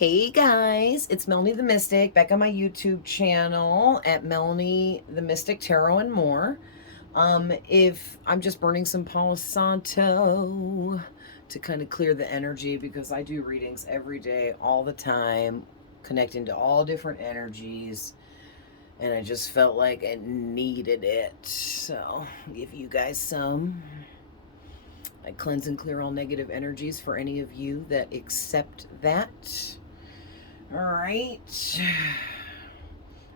Hey guys, it's Melanie the Mystic back on my YouTube channel at Melanie the Mystic Tarot and more. If I'm just burning some Palo Santo to kind of clear the energy because I do readings every day, all the time, connecting to all different energies, and I just felt like I needed it. So, I'll give you guys some. I cleanse and clear all negative energies for any of you that accept that. All right.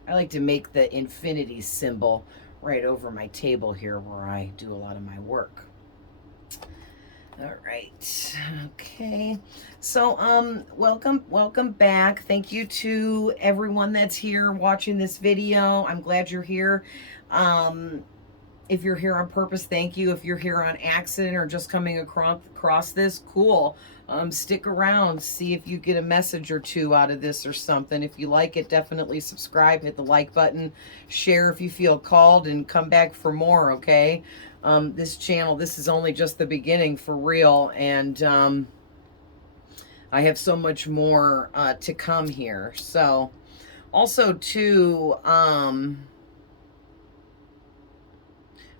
I like to make the infinity symbol right over my table here where I do a lot of my work. All right. Okay. So, welcome back. Thank you to everyone that's here watching this video. I'm glad you're here. If you're here on purpose, thank you. If you're here on accident or just coming across this, cool. Stick around, see if you get a message or two out of this or something. If you like it, definitely subscribe, hit the like button, share if you feel called, and come back for more, okay? This channel, this is only just the beginning for real, and I have so much more to come here. So, also too,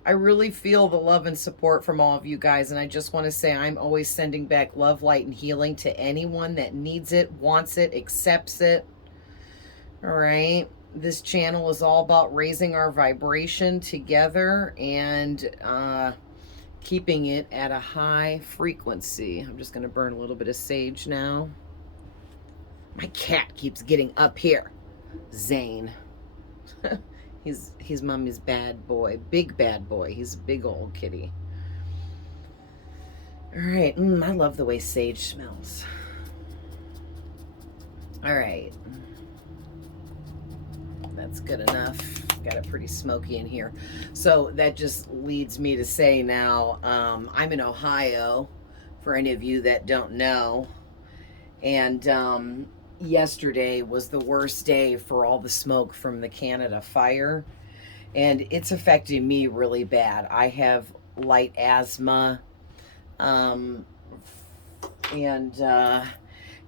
I really feel the love and support from all of you guys, and I just want to say I'm always sending back love, light, and healing to anyone that needs it, wants it, accepts it. All right. This channel is all about raising our vibration together and keeping it at a high frequency. I'm just going to burn a little bit of sage now. My cat keeps getting up here. Zane. He's mommy's bad boy, big bad boy. He's a big old kitty. All right, I love the way sage smells. All right, that's good enough. Got it pretty smoky in here. So that just leads me to say now, I'm in Ohio, for any of you that don't know, and yesterday was the worst day for all the smoke from the Canada fire, and it's affecting me really bad. I have light asthma, and yeah,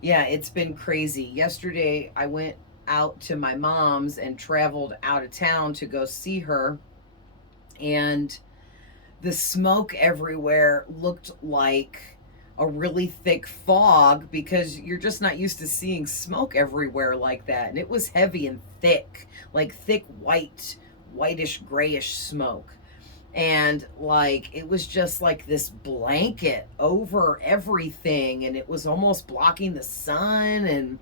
it's been crazy. Yesterday I went out to my mom's and traveled out of town to go see her, and the smoke everywhere looked like a really thick fog because you're just not used to seeing smoke everywhere like that. And it was heavy and thick, like thick whitish grayish smoke. And like it was just like this blanket over everything, and it was almost blocking the sun, and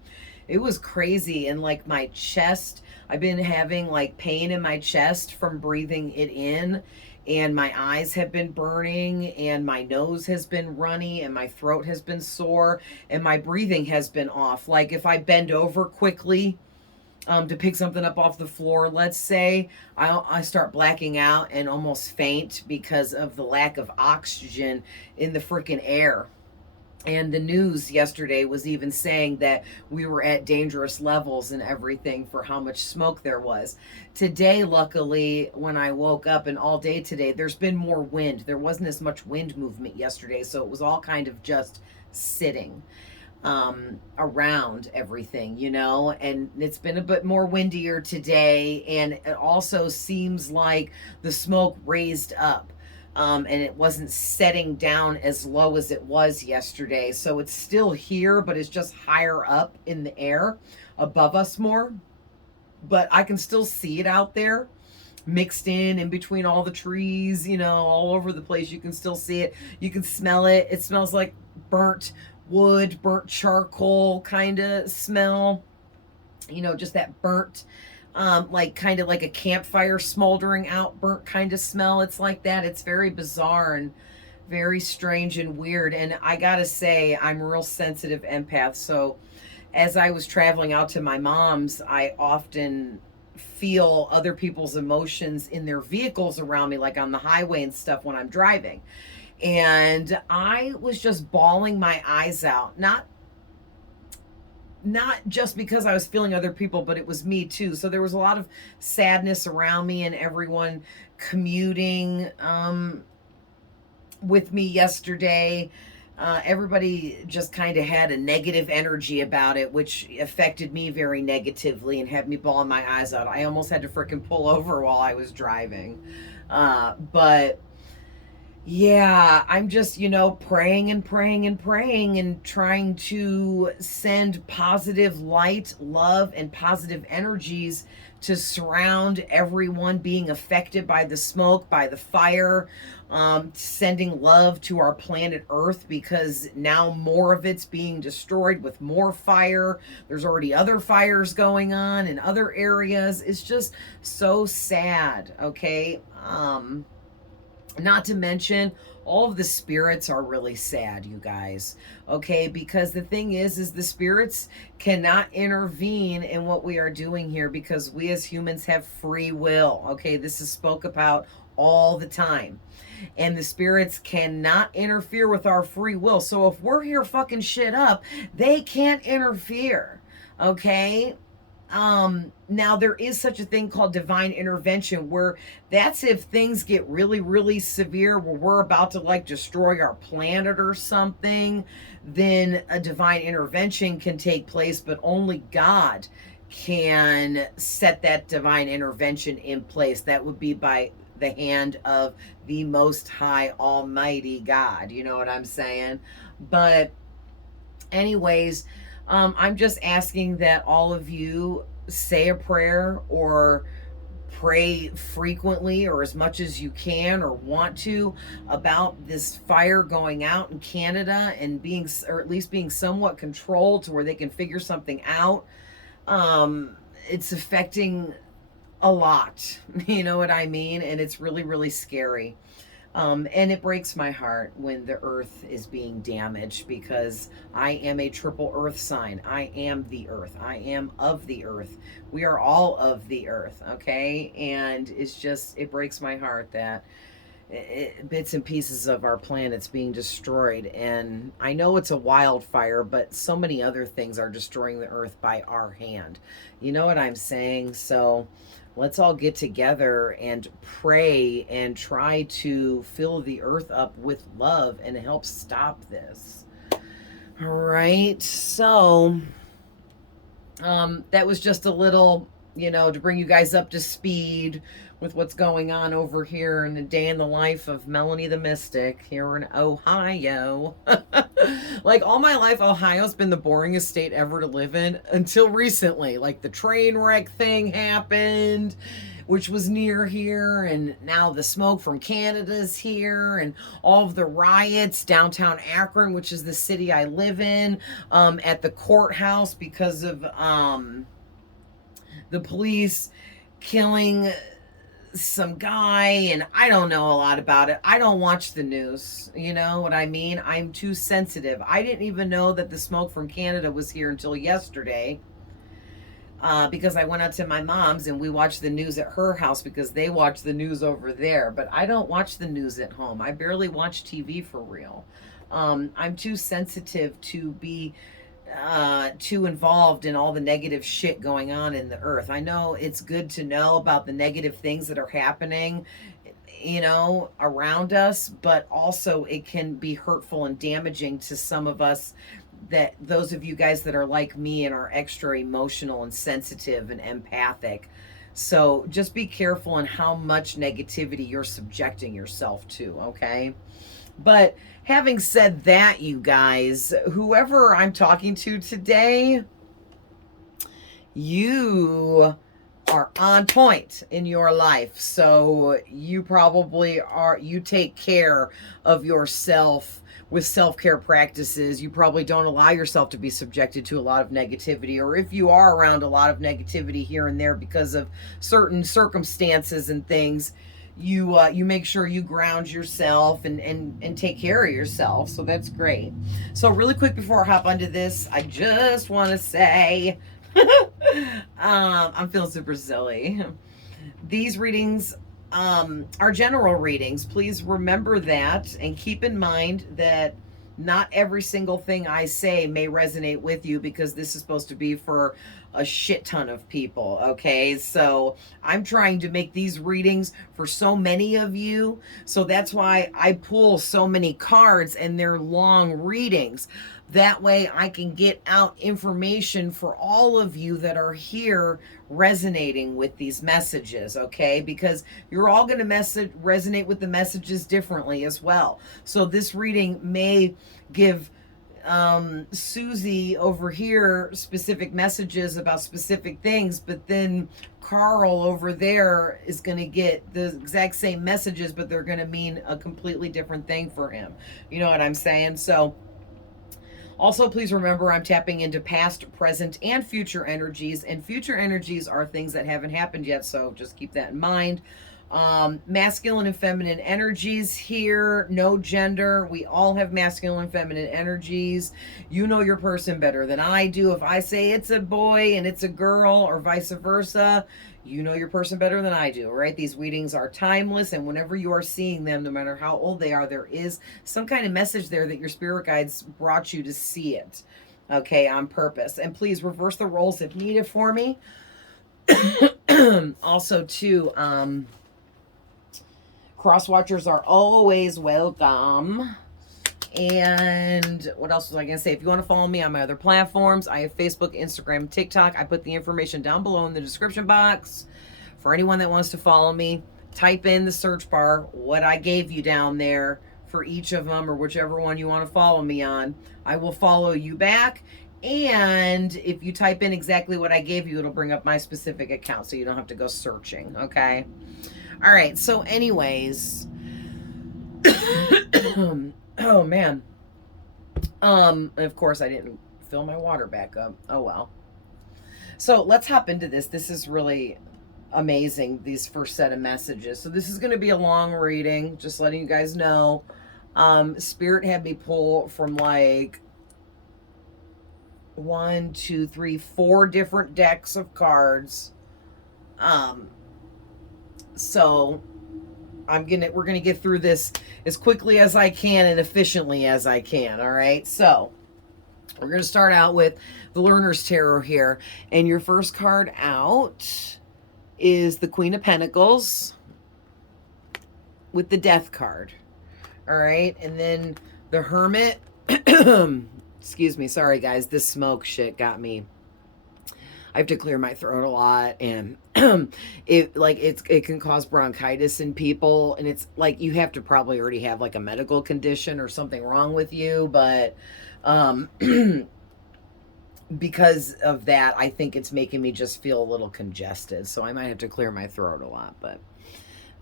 it was crazy. And like my chest, I've been having like pain in my chest from breathing it in, and my eyes have been burning, and my nose has been runny, and my throat has been sore, and my breathing has been off. Like if I bend over quickly to pick something up off the floor, let's say, I start blacking out and almost faint because of the lack of oxygen in the freaking air. And the news yesterday was even saying that we were at dangerous levels and everything for how much smoke there was. Today, luckily, when I woke up, and all day today, there's been more wind. There wasn't as much wind movement yesterday, so it was all kind of just sitting around everything, you know, and it's been a bit more windier today, and it also seems like the smoke raised up. And it wasn't setting down as low as it was yesterday. So it's still here, but it's just higher up in the air above us more. But I can still see it out there, mixed in between all the trees, you know, all over the place. You can still see it. You can smell it. It smells like burnt wood, burnt charcoal kind of smell. You know, just that burnt, like kind of like a campfire smoldering out, burnt kind of smell. It's like that. It's very bizarre and very strange and weird. And I gotta say, I'm a real sensitive empath. So as I was traveling out to my mom's, I often feel other people's emotions in their vehicles around me, like on the highway and stuff when I'm driving. And I was just bawling my eyes out. Not just because I was feeling other people, but it was me too. So there was a lot of sadness around me, and everyone commuting with me yesterday everybody just kind of had a negative energy about it, which affected me very negatively and had me bawling my eyes out. I almost had to freaking pull over while I was driving. But yeah, I'm just, praying and praying and praying and trying to send positive light, love, and positive energies to surround everyone being affected by the smoke, by the fire, sending love to our planet Earth because now more of it's being destroyed with more fire. There's already other fires going on in other areas. It's just so sad, okay? Not to mention, all of the spirits are really sad, you guys. Okay, because the thing is the spirits cannot intervene in what we are doing here because we as humans have free will. Okay, this is spoke about all the time. And the spirits cannot interfere with our free will. So if we're here fucking shit up, they can't interfere. Okay? Now there is such a thing called divine intervention where that's if things get really, really severe where we're about to like destroy our planet or something, then a divine intervention can take place, but only God can set that divine intervention in place. That would be by the hand of the Most High Almighty God. You know what I'm saying? But anyways, I'm just asking that all of you say a prayer or pray frequently or as much as you can or want to about this fire going out in Canada and being, or at least being somewhat controlled to where they can figure something out. It's affecting a lot, you know what I mean? And it's really, really scary. And it breaks my heart when the earth is being damaged because I am a triple earth sign. I am the earth. I am of the earth. We are all of the earth, okay? And it's just, it breaks my heart that bits and pieces of our planet's being destroyed. And I know it's a wildfire, but so many other things are destroying the earth by our hand. You know what I'm saying? So let's all get together and pray and try to fill the earth up with love and help stop this. All right. So that was just a little, to bring you guys up to speed with what's going on over here in the day in the life of Melanie the Mystic here in Ohio. Like all my life, Ohio's been the boringest state ever to live in until recently. Like the train wreck thing happened, which was near here, and now the smoke from Canada's here, and all of the riots downtown Akron, which is the city I live in, at the courthouse because of the police killing some guy, and I don't know a lot about it. I don't watch the news, you know what I mean? I'm too sensitive. I didn't even know that the smoke from Canada was here until yesterday. Because I went out to my mom's and we watched the news at her house because they watch the news over there. But I don't watch the news at home. I barely watch TV for real. I'm too sensitive to be too involved in all the negative shit going on in the earth. I know it's good to know about the negative things that are happening, around us, but also it can be hurtful and damaging to some of us, that those of you guys that are like me and are extra emotional and sensitive and empathic. So just be careful in how much negativity you're subjecting yourself to, okay? But having said that, you guys, whoever I'm talking to today, you are on point in your life. So you probably are, you take care of yourself with self-care practices. You probably don't allow yourself to be subjected to a lot of negativity, or if you are around a lot of negativity here and there because of certain circumstances and things, you make sure you ground yourself and take care of yourself. So that's great. So really quick before I hop onto this, I just want to say I'm feeling super silly. These readings are general readings. Please remember that and keep in mind that not every single thing I say may resonate with you, because this is supposed to be for a shit ton of people, okay? So I'm trying to make these readings for so many of you. So that's why I pull so many cards and they're long readings. That way I can get out information for all of you that are here resonating with these messages, okay? Because you're all going to resonate with the messages differently as well. So this reading may give Susie over here specific messages about specific things, but then Carl over there is going to get the exact same messages, but they're going to mean a completely different thing for him. You know what I'm saying? So also, please remember, I'm tapping into past, present, and future energies. And future energies are things that haven't happened yet, so just keep that in mind. Masculine and feminine energies here, no gender. We all have masculine and feminine energies. You know your person better than I do. If I say it's a boy and it's a girl, or vice versa, you know your person better than I do, right? These readings are timeless, and whenever you are seeing them, no matter how old they are, there is some kind of message there that your spirit guides brought you to see it, okay, on purpose. And please reverse the roles if needed for me. Also, too, cross watchers are always welcome. And what else was I going to say? If you want to follow me on my other platforms, I have Facebook, Instagram, TikTok. I put the information down below in the description box. For anyone that wants to follow me, type in the search bar what I gave you down there for each of them, or whichever one you want to follow me on. I will follow you back. And if you type in exactly what I gave you, it'll bring up my specific account, so you don't have to go searching, okay? All right, so anyways... Oh man. Of course I didn't fill my water back up. Oh well. So let's hop into this. This is really amazing, these first set of messages. So this is going to be a long reading, just letting you guys know. Spirit had me pull from like 1, 2, 3, 4 different decks of cards. So we're gonna get through this as quickly as I can and efficiently as I can. All right, so we're gonna start out with the Learner's Tarot here, and your first card out is the Queen of Pentacles with the Death card. All right, and then the Hermit. Excuse me, sorry guys, this smoke shit got me. I have to clear my throat a lot, and it can cause bronchitis in people, and it's like you have to probably already have like a medical condition or something wrong with you, but because of that, I think it's making me just feel a little congested, so I might have to clear my throat a lot. But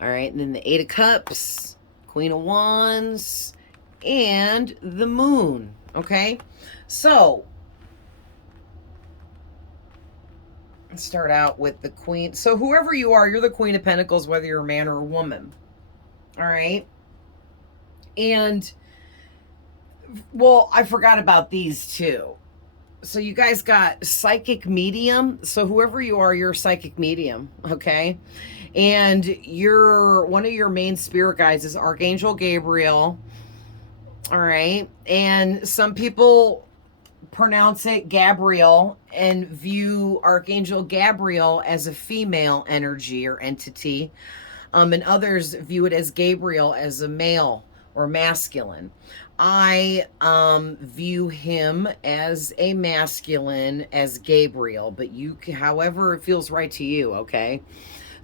all right, and then the 8 of Cups, Queen of Wands, and the Moon. Okay, so start out with the Queen. So whoever you are, you're the Queen of Pentacles, whether you're a man or a woman. All right. And, well, I forgot about these two. So you guys got psychic medium. So whoever you are, you're a psychic medium. Okay. And one of your main spirit guides is Archangel Gabriel. All right. And some people pronounce it Gabriel and view Archangel Gabriel as a female energy or entity, and others view it as Gabriel as a male or masculine. I view him as a masculine, as Gabriel, but you can, however it feels right to you, okay?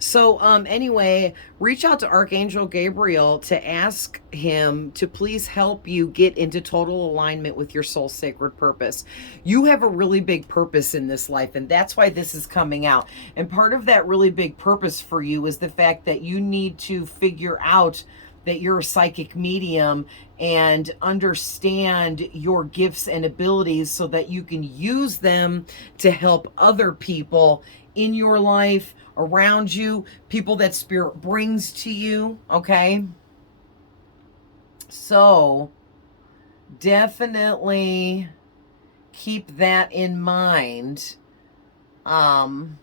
So anyway, reach out to Archangel Gabriel to ask him to please help you get into total alignment with your soul's sacred purpose. You have a really big purpose in this life, and that's why this is coming out. And part of that really big purpose for you is the fact that you need to figure out that you're a psychic medium and understand your gifts and abilities so that you can use them to help other people in your life, around you, people that spirit brings to you, okay? So definitely keep that in mind, and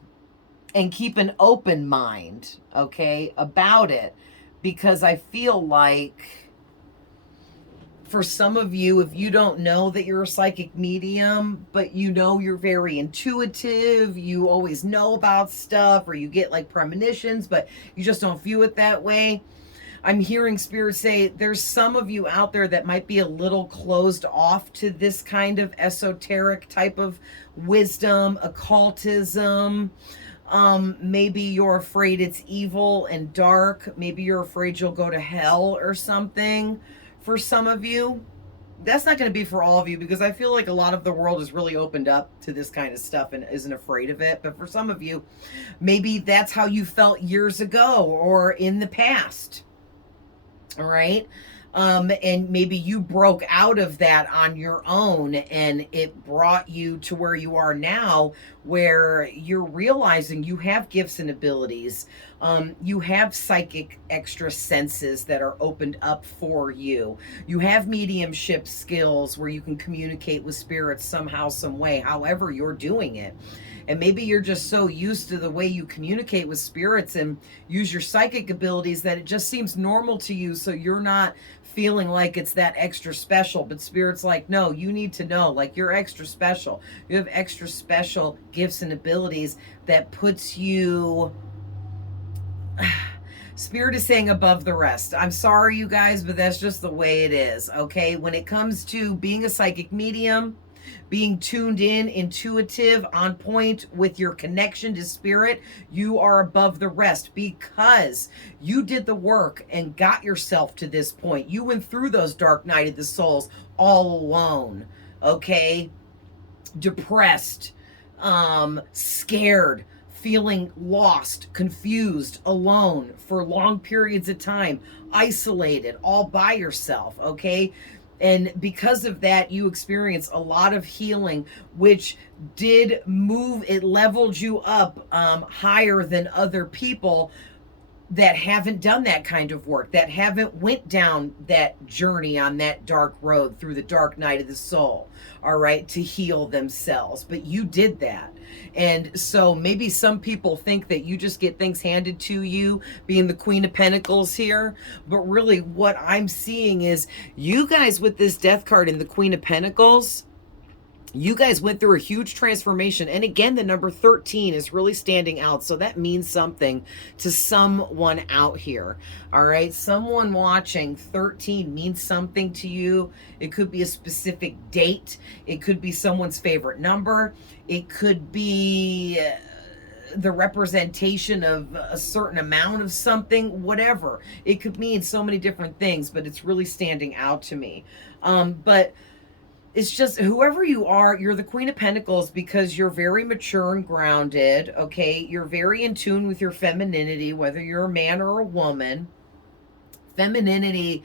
keep an open mind, okay, about it, because I feel like For some of you, if you don't know that you're a psychic medium, but you know you're very intuitive, you always know about stuff, or you get like premonitions, but you just don't view it that way. I'm hearing Spirit say there's some of you out there that might be a little closed off to this kind of esoteric type of wisdom, occultism. Maybe you're afraid it's evil and dark. Maybe you're afraid you'll go to hell or something. For some of you, that's not going to be for all of you, because I feel like a lot of the world is really opened up to this kind of stuff and isn't afraid of it. But for some of you, maybe that's how you felt years ago or in the past. All right. And maybe you broke out of that on your own, and it brought you to where you are now, where you're realizing you have gifts and abilities. You have psychic extra senses that are opened up for you. You have mediumship skills where you can communicate with spirits somehow, some way, however you're doing it. And maybe you're just so used to the way you communicate with spirits and use your psychic abilities that it just seems normal to you. So you're not feeling like it's that extra special. But Spirit's like, no, you need to know, like, you're extra special. You have extra special gifts and abilities that puts you... Spirit is saying above the rest. I'm sorry, you guys, but that's just the way it is, okay? When it comes to being a psychic medium, being tuned in, intuitive, on point with your connection to spirit, you are above the rest because you did the work and got yourself to this point. You went through those dark night of the souls all alone, okay? Depressed, scared, feeling lost, confused, alone for long periods of time, isolated, all by yourself, okay? And because of that, you experience a lot of healing, which did move, it leveled you up higher than other people that haven't done that kind of work, that haven't went down that journey on that dark road through the dark night of the soul, all right, to heal themselves. But you did that. And so maybe some people think that you just get things handed to you, being the Queen of Pentacles here. But really what I'm seeing is you guys with this Death card in the Queen of Pentacles, you guys went through a huge transformation. And again, the number 13 is really standing out. So that means something to someone out here. All right. Someone watching, 13 means something to you. It could be a specific date. It could be someone's favorite number. It could be the representation of a certain amount of something, whatever. It could mean so many different things, but it's really standing out to me. But it's just whoever you are, you're the Queen of Pentacles because you're very mature and grounded, okay? You're very in tune with your femininity, whether you're a man or a woman. Femininity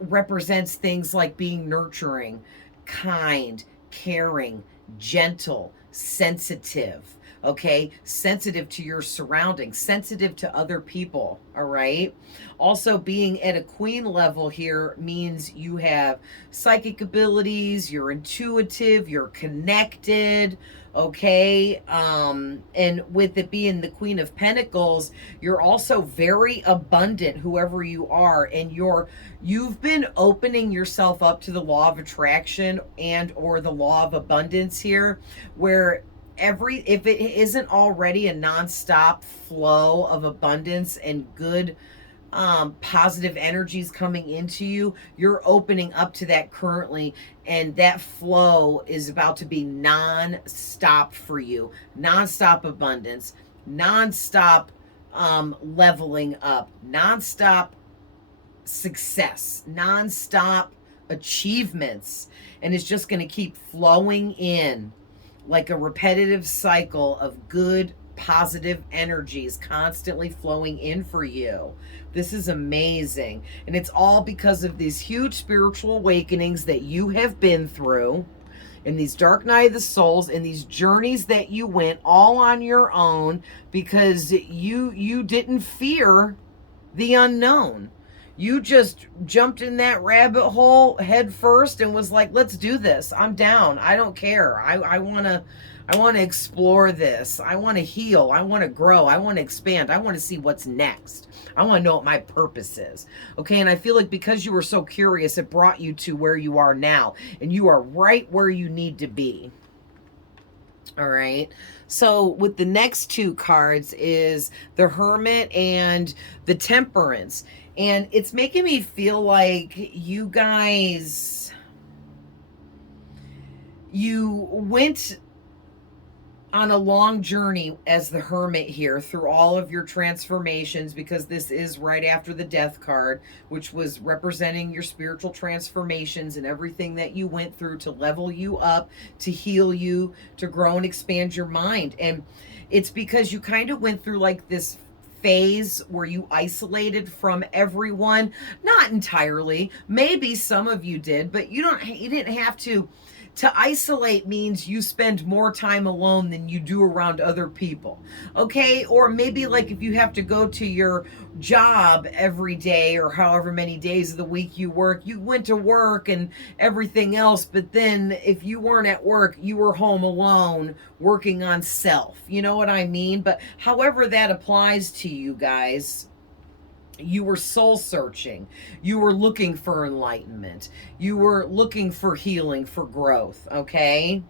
represents things like being nurturing, kind, caring, gentle, sensitive, okay? Sensitive to your surroundings, sensitive to other people, all right? Also, being at a queen level here means you have psychic abilities, you're intuitive, you're connected, okay? And with it being the Queen of Pentacles, you're also very abundant, whoever you are, and you've been opening yourself up to the law of attraction and or the law of abundance here, where if it isn't already a nonstop flow of abundance and good positive energies coming into you, you're opening up to that currently, and that flow is about to be non-stop for you. Non-stop abundance, non-stop leveling up, non-stop success, non-stop achievements, and it's just going to keep flowing in like a repetitive cycle of good, positive energies constantly flowing in for you. This is amazing. And it's all because of these huge spiritual awakenings that you have been through, and these dark night of the souls, and these journeys that you went all on your own because you didn't fear the unknown. You just jumped in that rabbit hole head first and was like, let's do this. I'm down. I don't care. I want to explore this. I want to heal. I want to grow. I want to expand. I want to see what's next. I want to know what my purpose is. Okay, and I feel like because you were so curious, it brought you to where you are now, and you are right where you need to be. All right. So with the next two cards is the Hermit and the Temperance. And it's making me feel like you guys, you went on a long journey as the Hermit here through all of your transformations, because this is right after the Death card, which was representing your spiritual transformations and everything that you went through to level you up, to heal you, to grow and expand your mind. And it's because you kind of went through like this phase where you isolated from everyone. Not entirely, maybe some of you did, but you didn't have to. To isolate means you spend more time alone than you do around other people. Okay? Or maybe like if you have to go to your job every day or however many days of the week you work, you went to work and everything else, but then if you weren't at work, you were home alone working on self. You know what I mean? But however that applies to you guys, you were soul searching. You were looking for enlightenment. You were looking for healing, for growth, okay?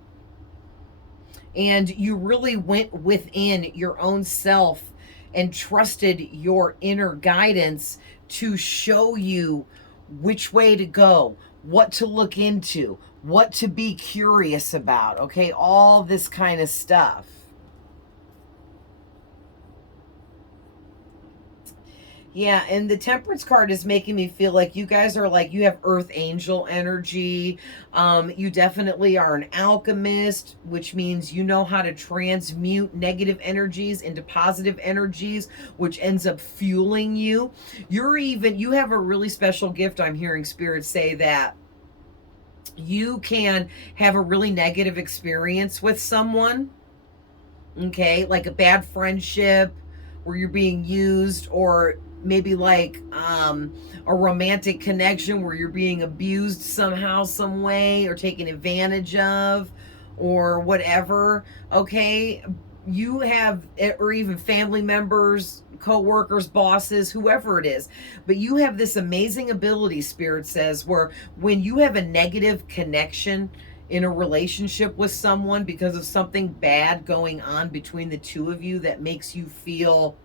And you really went within your own self and trusted your inner guidance to show you which way to go, what to look into, what to be curious about, okay? All this kind of stuff. Yeah, and the Temperance card is making me feel like you guys are like, you have Earth Angel energy. You definitely are an alchemist, which means you know how to transmute negative energies into positive energies, which ends up fueling you. You have a really special gift. I'm hearing spirits say that you can have a really negative experience with someone, okay, like a bad friendship where you're being used, or maybe like a romantic connection where you're being abused somehow, some way, or taken advantage of, or whatever. Okay, you have, or even family members, co-workers, bosses, whoever it is, but you have this amazing ability, Spirit says, where when you have a negative connection in a relationship with someone because of something bad going on between the two of you that makes you feel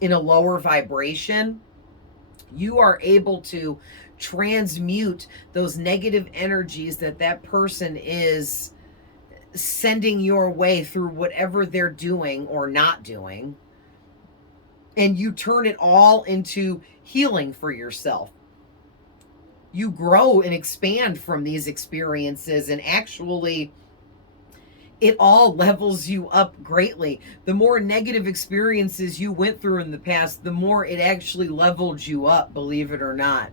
in a lower vibration, you are able to transmute those negative energies that person is sending your way through whatever they're doing or not doing, and you turn it all into healing for yourself. You grow and expand from these experiences, and actually it all levels you up greatly. The more negative experiences you went through in the past, the more it actually leveled you up, believe it or not.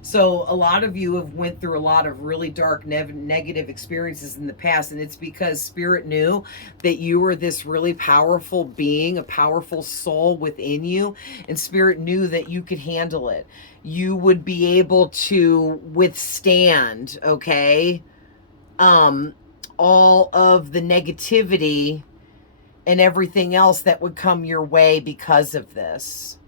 So a lot of you have went through a lot of really dark negative experiences in the past, and it's because Spirit knew that you were this really powerful being, a powerful soul within you, and Spirit knew that you could handle it. You would be able to withstand, okay, all of the negativity and everything else that would come your way because of this,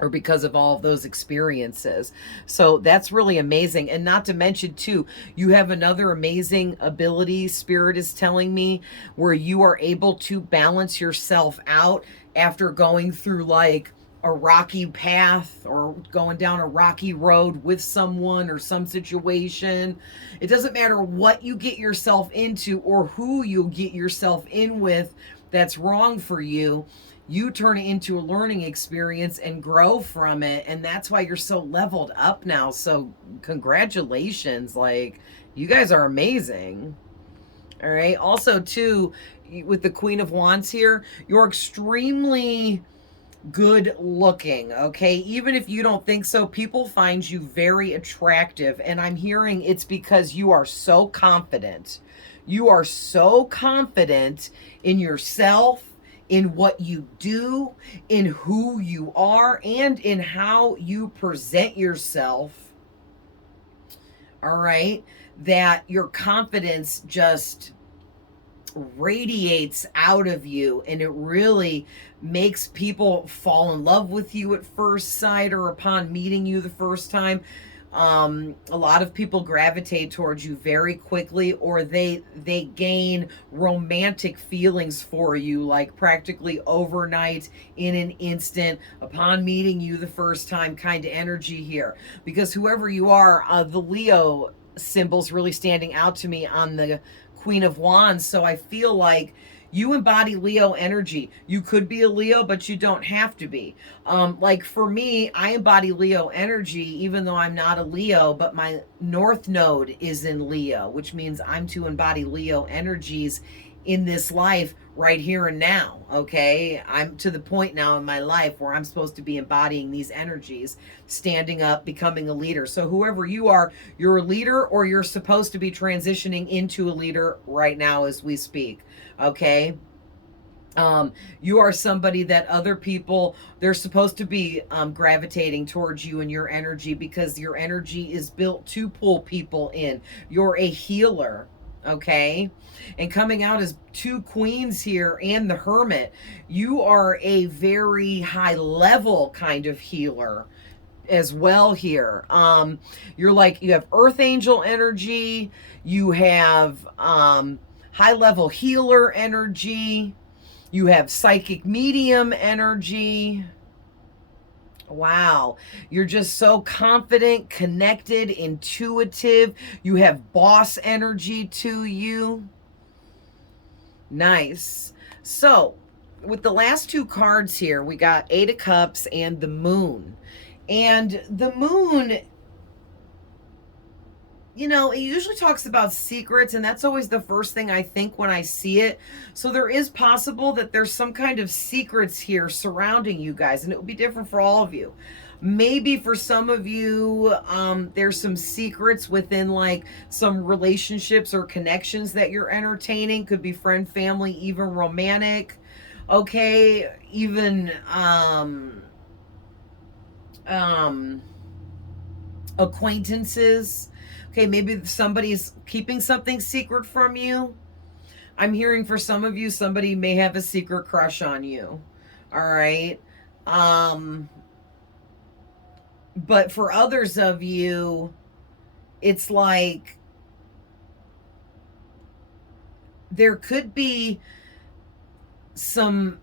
or because of all of those experiences. So that's really amazing. And not to mention too, you have another amazing ability, Spirit is telling me, where you are able to balance yourself out after going through like a rocky path or going down a rocky road with someone or some situation. It doesn't matter what you get yourself into or who you get yourself in with that's wrong for you. You turn it into a learning experience and grow from it. And that's why you're so leveled up now. So congratulations. Like, you guys are amazing. All right. Also, too, with the Queen of Wands here, you're extremely good looking, okay? Even if you don't think so, people find you very attractive. And I'm hearing it's because you are so confident. You are so confident in yourself, in what you do, in who you are, and in how you present yourself. All right. That your confidence just radiates out of you, and it really makes people fall in love with you at first sight or upon meeting you the first time. A lot of people gravitate towards you very quickly, or they gain romantic feelings for you, like practically overnight, in an instant, upon meeting you the first time kind of energy here. Because whoever you are, the Leo symbol's really standing out to me on the Queen of Wands. So I feel like you embody Leo energy. You could be a Leo, but you don't have to be. Like for me, I embody Leo energy, even though I'm not a Leo, but my North Node is in Leo, which means I'm to embody Leo energies in this life right here and now. Okay, I'm to the point now in my life where I'm supposed to be embodying these energies, standing up, becoming a leader. So whoever you are, you're a leader, or you're supposed to be transitioning into a leader right now as we speak. Okay. You are somebody that other people, they're supposed to be gravitating towards you and your energy, because your energy is built to pull people in. You're a healer. Okay. And coming out as two queens here and the Hermit, you are a very high level kind of healer as well here. You're like, you have earth angel energy, you have high level healer energy, you have psychic medium energy. Wow. You're just so confident, connected, intuitive. You have boss energy to you. Nice. So, with the last two cards here, we got Eight of Cups and the Moon. And the Moon, you know, it usually talks about secrets, and that's always the first thing I think when I see it. So there is possible that there's some kind of secrets here surrounding you guys, and it will be different for all of you. Maybe for some of you, there's some secrets within like some relationships or connections that you're entertaining. Could be friend, family, even romantic. Okay, even acquaintances. Okay, maybe somebody's keeping something secret from you. I'm hearing for some of you, somebody may have a secret crush on you. All right. But for others of you, it's like there could be some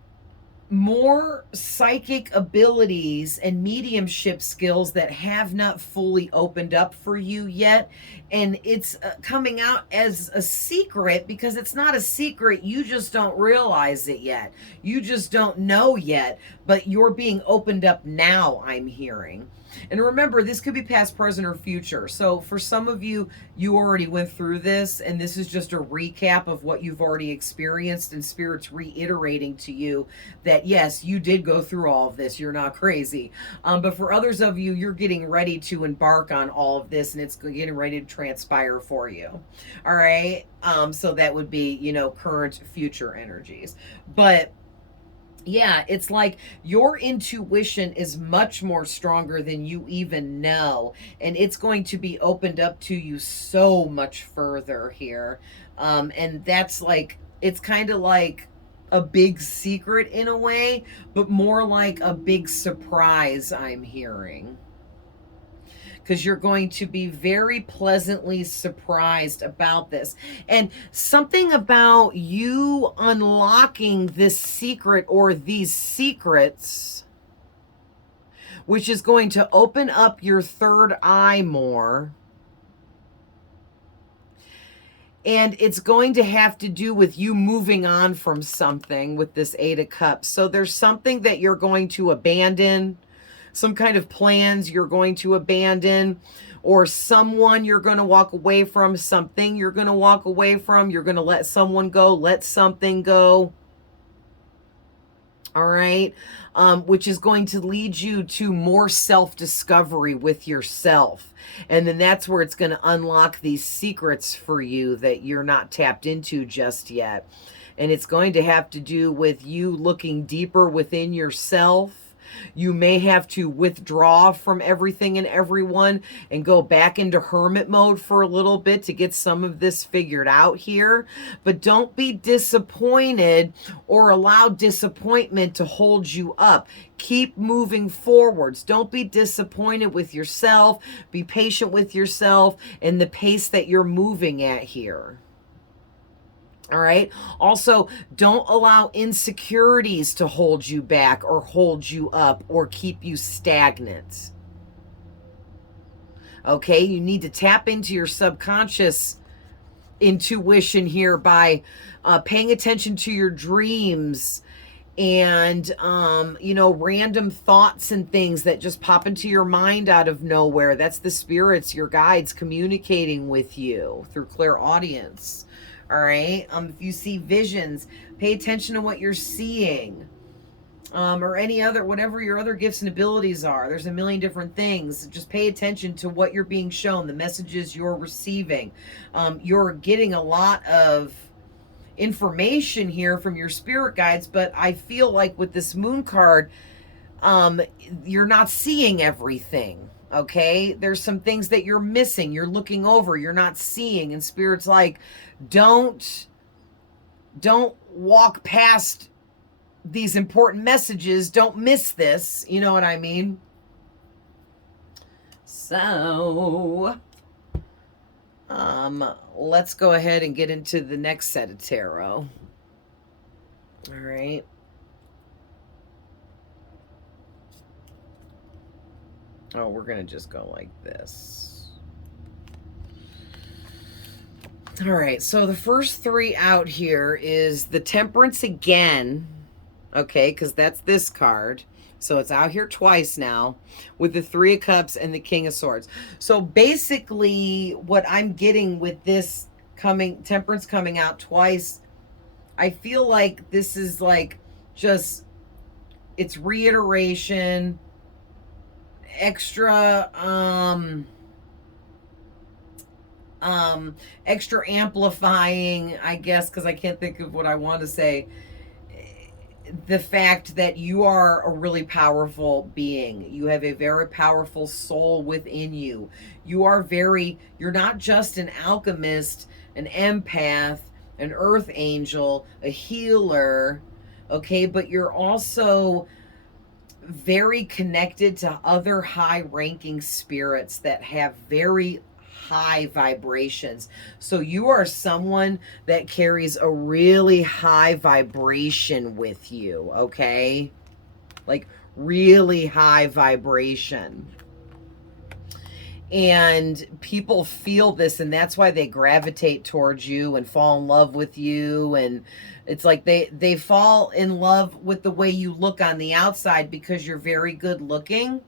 more psychic abilities and mediumship skills that have not fully opened up for you yet, and it's coming out as a secret, because it's not a secret, you just don't realize it yet, you just don't know yet, but you're being opened up now, I'm hearing. And remember, this could be past, present, or future. So for some of you, you already went through this, and this is just a recap of what you've already experienced, and Spirit's reiterating to you that, yes, you did go through all of this. You're not crazy. But for others of you, you're getting ready to embark on all of this, and it's getting ready to transpire for you. All right? So that would be, you know, current, future energies. But yeah, it's like your intuition is much more stronger than you even know, and it's going to be opened up to you so much further here. And that's like, it's kind of like a big secret in a way, but more like a big surprise, I'm hearing, because you're going to be very pleasantly surprised about this. And something about you unlocking this secret or these secrets, which is going to open up your third eye more. And it's going to have to do with you moving on from something with this Eight of Cups. So there's something that you're going to abandon, some kind of plans you're going to abandon, or someone you're going to walk away from, something you're going to walk away from. You're going to let someone go, let something go. All right. Which is going to lead you to more self-discovery with yourself. And then that's where it's going to unlock these secrets for you that you're not tapped into just yet. And it's going to have to do with you looking deeper within yourself. You may have to withdraw from everything and everyone and go back into hermit mode for a little bit to get some of this figured out here. But don't be disappointed or allow disappointment to hold you up. Keep moving forwards. Don't be disappointed with yourself. Be patient with yourself and the pace that you're moving at here. All right. Also, don't allow insecurities to hold you back or hold you up or keep you stagnant. Okay. You need to tap into your subconscious intuition here by paying attention to your dreams and random thoughts and things that just pop into your mind out of nowhere. That's the spirits, your guides communicating with you through clairaudience. All right. If you see visions, pay attention to what you're seeing. Or any other, whatever your other gifts and abilities are. There's a million different things. Just pay attention to what you're being shown, the messages you're receiving. You're getting a lot of information here from your spirit guides, but I feel like with this moon card, you're not seeing everything. Okay, there's some things that you're missing, you're looking over, you're not seeing, and spirit's like, don't walk past these important messages, don't miss this, you know what I mean? So let's go ahead and get into the next set of tarot. All right. Oh, we're going to just go like this. All right. So the first three out here is the Temperance again. Okay. Because that's this card. So it's out here twice now with the Three of Cups and the King of Swords. So basically what I'm getting with this Temperance coming out twice, I feel like this is like just, it's reiteration, extra extra amplifying, I guess, because I can't think of what I want to say, the fact that you are a really powerful being. You have a very powerful soul within you. You're not just an alchemist, an empath, an earth angel, a healer, okay, but you're also very connected to other high-ranking spirits that have very high vibrations. So you are someone that carries a really high vibration with you, okay? Like really high vibration. And people feel this, and that's why they gravitate towards you and fall in love with you. And it's like they fall in love with the way you look on the outside because you're very good looking.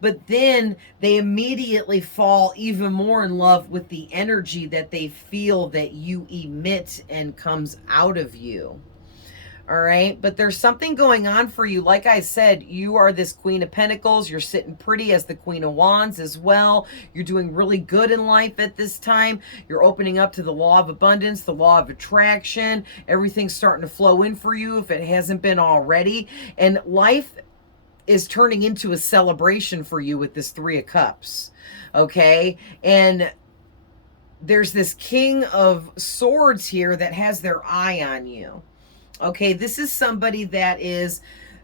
But then they immediately fall even more in love with the energy that they feel that you emit and comes out of you. All right. But there's something going on for you. Like I said, you are this Queen of Pentacles. You're sitting pretty as the Queen of Wands as well. You're doing really good in life at this time. You're opening up to the law of abundance, the law of attraction. Everything's starting to flow in for you if it hasn't been already. And life is turning into a celebration for you with this Three of Cups. Okay. And there's this King of Swords here that has their eye on you. Okay, this is somebody that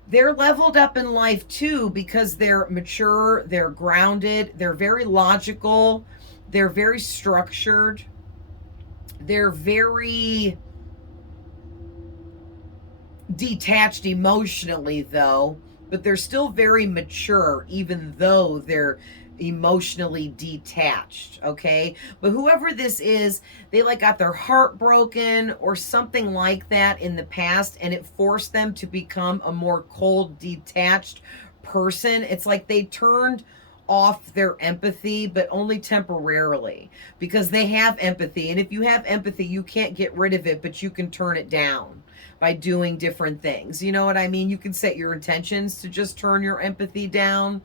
they're leveled up in life too because they're mature, they're grounded, they're very logical, they're very structured, they're very detached emotionally though, but they're still very mature even though they're emotionally detached, okay? But whoever this is, they like got their heart broken or something like that in the past, and it forced them to become a more cold, detached person. It's like they turned off their empathy, but only temporarily, because they have empathy. And if you have empathy, you can't get rid of it, but you can turn it down. by doing different things. You know what I mean? You can set your intentions to just turn your empathy down.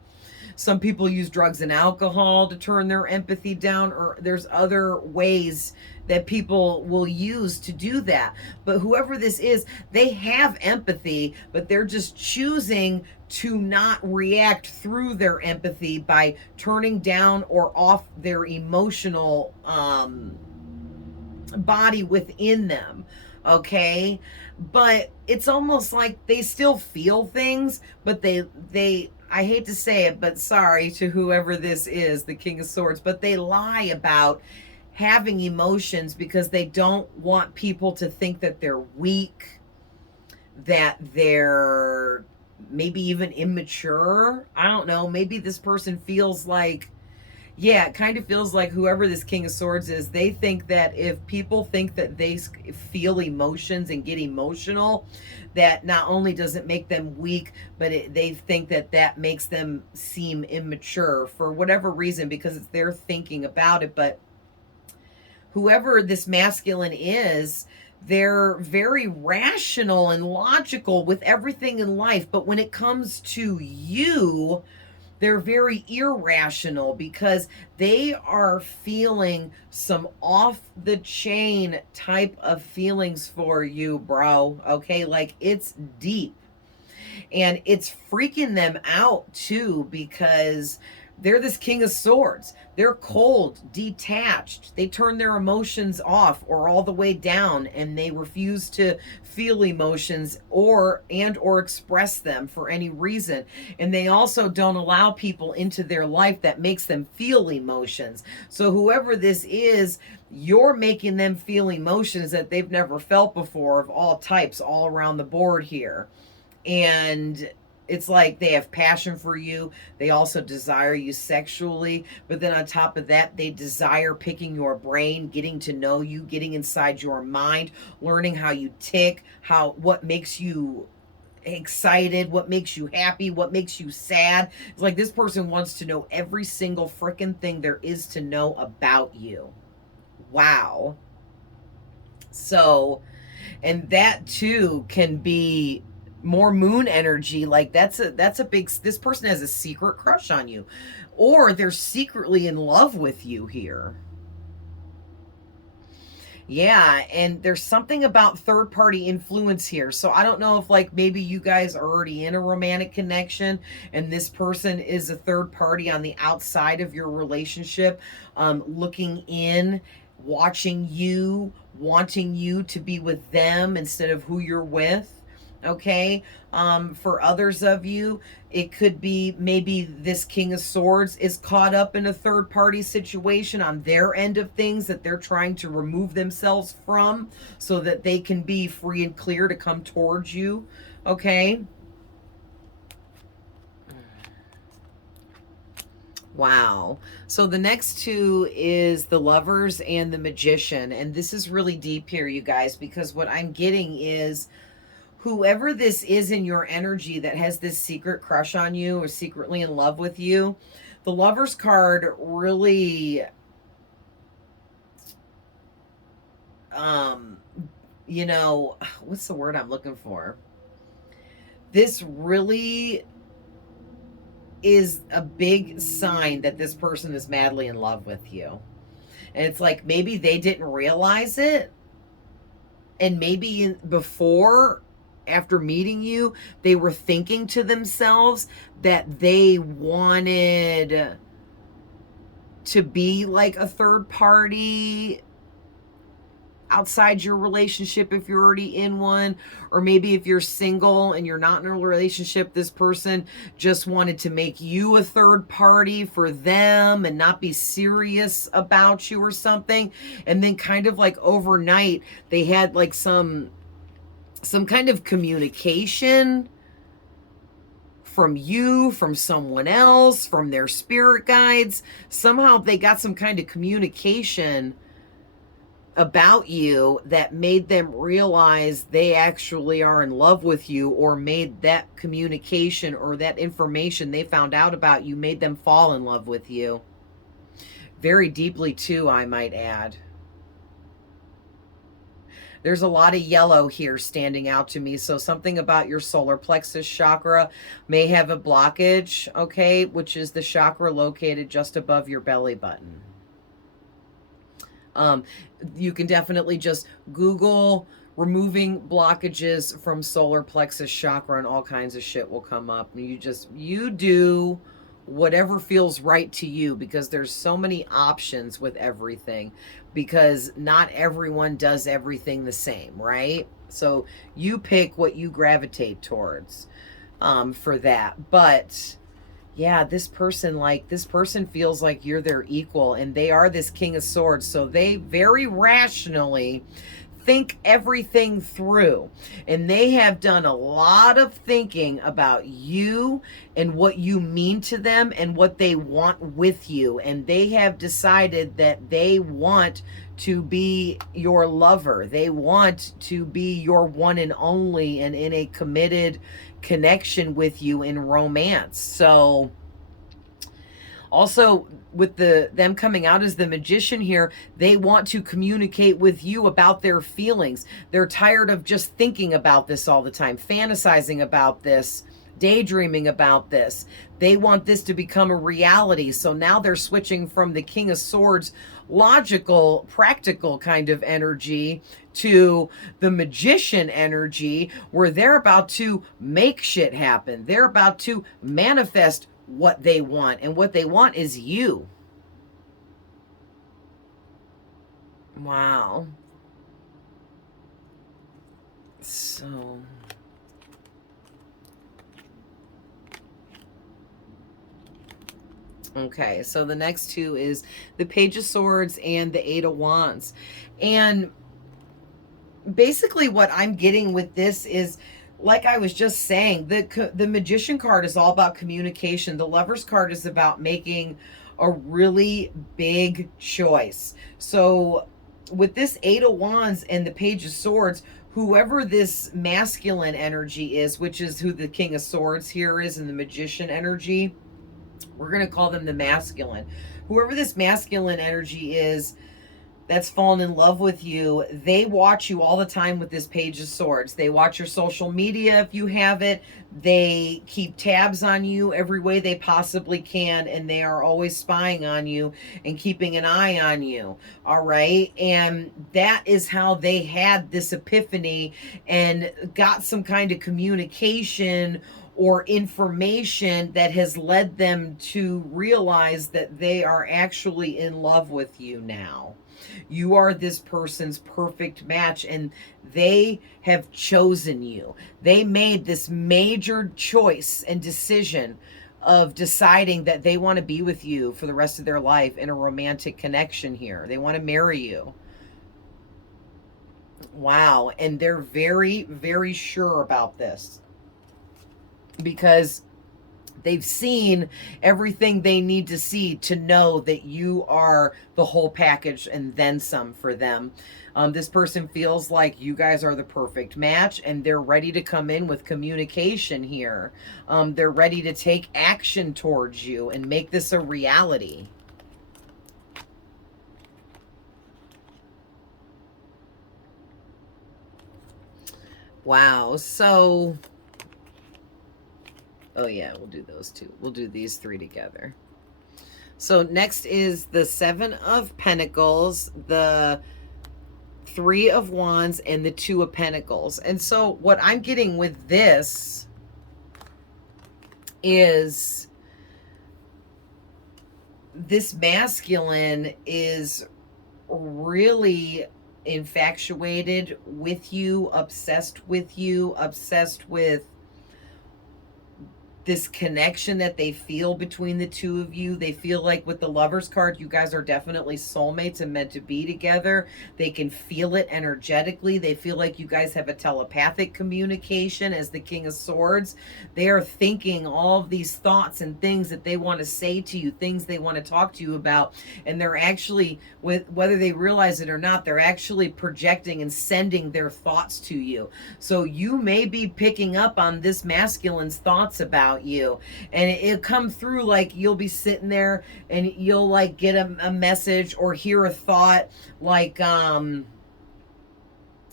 Some people use drugs and alcohol to turn their empathy down, or there's other ways that people will use to do that. But whoever this is, they have empathy, but they're just choosing to not react through their empathy by turning down or off their emotional body within them. Okay, but it's almost like they still feel things, but they I hate to say it, but sorry to whoever this is, the King of Swords, but they lie about having emotions because they don't want people to think that they're weak, that they're maybe even immature. I don't know. Maybe this person feels like, yeah, it kind of feels like whoever this King of Swords is, they think that if people think that they feel emotions and get emotional, that not only does it make them weak, but they think that that makes them seem immature for whatever reason, because it's their thinking about it. But whoever this masculine is, they're very rational and logical with everything in life. But when it comes to you, they're very irrational because they are feeling some off the chain type of feelings for you, bro. Okay, like it's deep. And it's freaking them out too, because they're this King of Swords. They're cold, detached. They turn their emotions off or all the way down, and they refuse to feel emotions or express them for any reason. And they also don't allow people into their life that makes them feel emotions. So whoever this is, you're making them feel emotions that they've never felt before, of all types, all around the board here. And it's like they have passion for you. They also desire you sexually. But then on top of that, they desire picking your brain, getting to know you, getting inside your mind, learning how you tick, what makes you excited, what makes you happy, what makes you sad. It's like this person wants to know every single freaking thing there is to know about you. Wow. So, and that too can be more moon energy. Like that's a big, this person has a secret crush on you, or they're secretly in love with you here. Yeah, and there's something about third party influence here. So I don't know if like maybe you guys are already in a romantic connection and this person is a third party on the outside of your relationship, looking in, watching you, wanting you to be with them instead of who you're with. Okay. For others of you, it could be maybe this King of Swords is caught up in a third party situation on their end of things that they're trying to remove themselves from so that they can be free and clear to come towards you. Okay. Wow. So the next two is the Lovers and the Magician. And this is really deep here, you guys, because what I'm getting is whoever this is in your energy that has this secret crush on you or secretly in love with you, the Lover's card really, you know, what's the word I'm looking for? This really is a big sign that this person is madly in love with you. And it's like maybe they didn't realize it. And maybe before, after meeting you, they were thinking to themselves that they wanted to be like a third party outside your relationship if you're already in one, or maybe if you're single and you're not in a relationship, this person just wanted to make you a third party for them and not be serious about you or something. And then kind of like overnight they had like some kind of communication from you, from someone else, from their spirit guides. Somehow they got some kind of communication about you that made them realize they actually are in love with you, or made that communication or that information they found out about you made them fall in love with you. Very deeply too, I might add. There's a lot of yellow here standing out to me. So something about your solar plexus chakra may have a blockage, okay, which is the chakra located just above your belly button. You can definitely just Google removing blockages from solar plexus chakra and all kinds of shit will come up. You do whatever feels right to you, because there's so many options with everything, because not everyone does everything the same, right? So you pick what you gravitate towards for that. But yeah, this person feels like you're their equal, and they are this King of Swords, so they very rationally think everything through, and they have done a lot of thinking about you and what you mean to them and what they want with you, and they have decided that they want to be your lover. They want to be your one and only, and in a committed connection with you in romance. So also, with them coming out as the Magician here, they want to communicate with you about their feelings. They're tired of just thinking about this all the time, fantasizing about this, daydreaming about this. They want this to become a reality. So now they're switching from the King of Swords, logical, practical kind of energy, to the Magician energy, where they're about to make shit happen. They're about to manifest what they want, and what they want is you. Wow. So okay, so the next two is the Page of Swords and the Eight of Wands. And basically what I'm getting with this is, like I was just saying, the Magician card is all about communication. The Lover's card is about making a really big choice. So with this Eight of Wands and the Page of Swords, whoever this masculine energy is, which is who the King of Swords here is, and the Magician energy, we're going to call them the masculine. Whoever this masculine energy is that's fallen in love with you, they watch you all the time with this Page of Swords. They watch your social media if you have it. They keep tabs on you every way they possibly can, and they are always spying on you and keeping an eye on you, all right? And that is how they had this epiphany and got some kind of communication or information that has led them to realize that they are actually in love with you now. You are this person's perfect match, and they have chosen you. They made this major choice and decision of deciding that they want to be with you for the rest of their life in a romantic connection here. They want to marry you. Wow. And they're very, very sure about this, because they've seen everything they need to see to know that you are the whole package and then some for them. This person feels like you guys are the perfect match, and they're ready to come in with communication here. They're ready to take action towards you and make this a reality. Wow. So oh yeah, we'll do those two. We'll do these three together. So next is the Seven of Pentacles, the Three of Wands, and the Two of Pentacles. And so what I'm getting with this is this masculine is really infatuated with you, obsessed with this connection that they feel between the two of you. They feel like with the Lover's card, you guys are definitely soulmates and meant to be together. They can feel it energetically. They feel like you guys have a telepathic communication as the King of Swords. They are thinking all of these thoughts and things that they want to say to you, things they want to talk to you about. And they're actually, whether they realize it or not, they're actually projecting and sending their thoughts to you. So you may be picking up on this masculine's thoughts about you, and it'll come through like you'll be sitting there and you'll like get a message or hear a thought like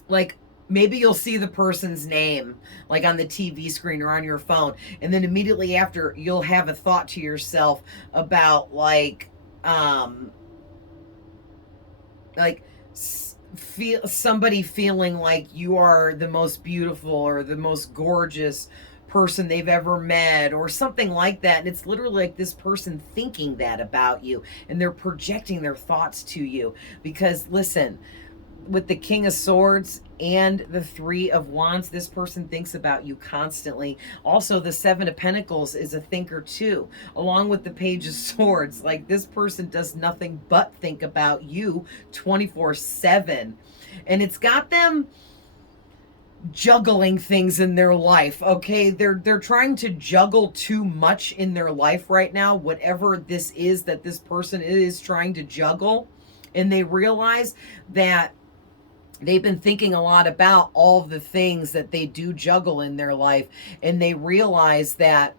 Like, maybe you'll see the person's name like on the TV screen or on your phone, and then immediately after you'll have a thought to yourself about um like feel somebody feeling like you are the most beautiful or the most gorgeous person they've ever met or something like that. And it's literally like this person thinking that about you, and they're projecting their thoughts to you. Because listen, with the King of Swords and the Three of Wands, this person thinks about you constantly. Also, the Seven of Pentacles is a thinker too, along with the Page of Swords. Like, this person does nothing but think about you 24/7. And it's got them juggling things in their life. Okay, they're trying to juggle too much in their life right now, whatever this is that this person is trying to juggle. And they realize that they've been thinking a lot about all of the things that they do juggle in their life, and they realize that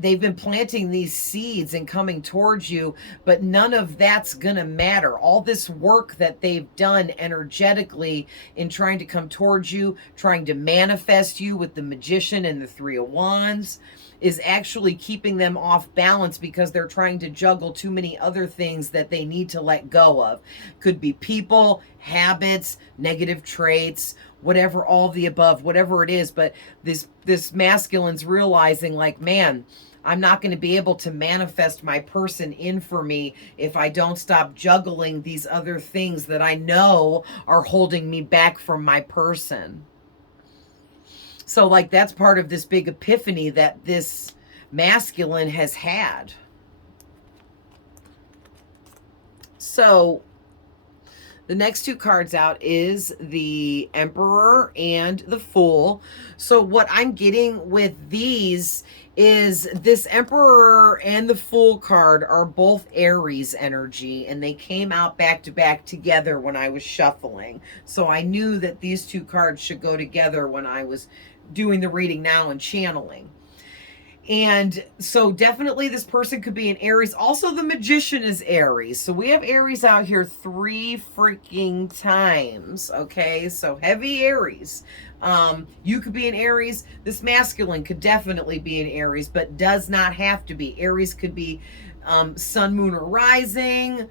they've been planting these seeds and coming towards you, but none of that's gonna matter. All this work that they've done energetically in trying to come towards you, trying to manifest you with the Magician and the Three of Wands, is actually keeping them off balance because they're trying to juggle too many other things that they need to let go of. Could be people, habits, negative traits, whatever, all of the above, whatever it is. But this masculine's realizing, like, man, I'm not going to be able to manifest my person in for me if I don't stop juggling these other things that I know are holding me back from my person. So, like, that's part of this big epiphany that this masculine has had. So, the next two cards out is the Emperor and the Fool. So what I'm getting with these is this Emperor and the Fool card are both Aries energy, and they came out back to back together when I was shuffling. So I knew that these two cards should go together when I was doing the reading now and channeling. And so definitely this person could be an Aries. Also, the Magician is Aries. So we have Aries out here 3 freaking times. Okay, so heavy Aries. You could be an Aries. This masculine could definitely be an Aries, but does not have to be. Aries could be sun, moon, or rising,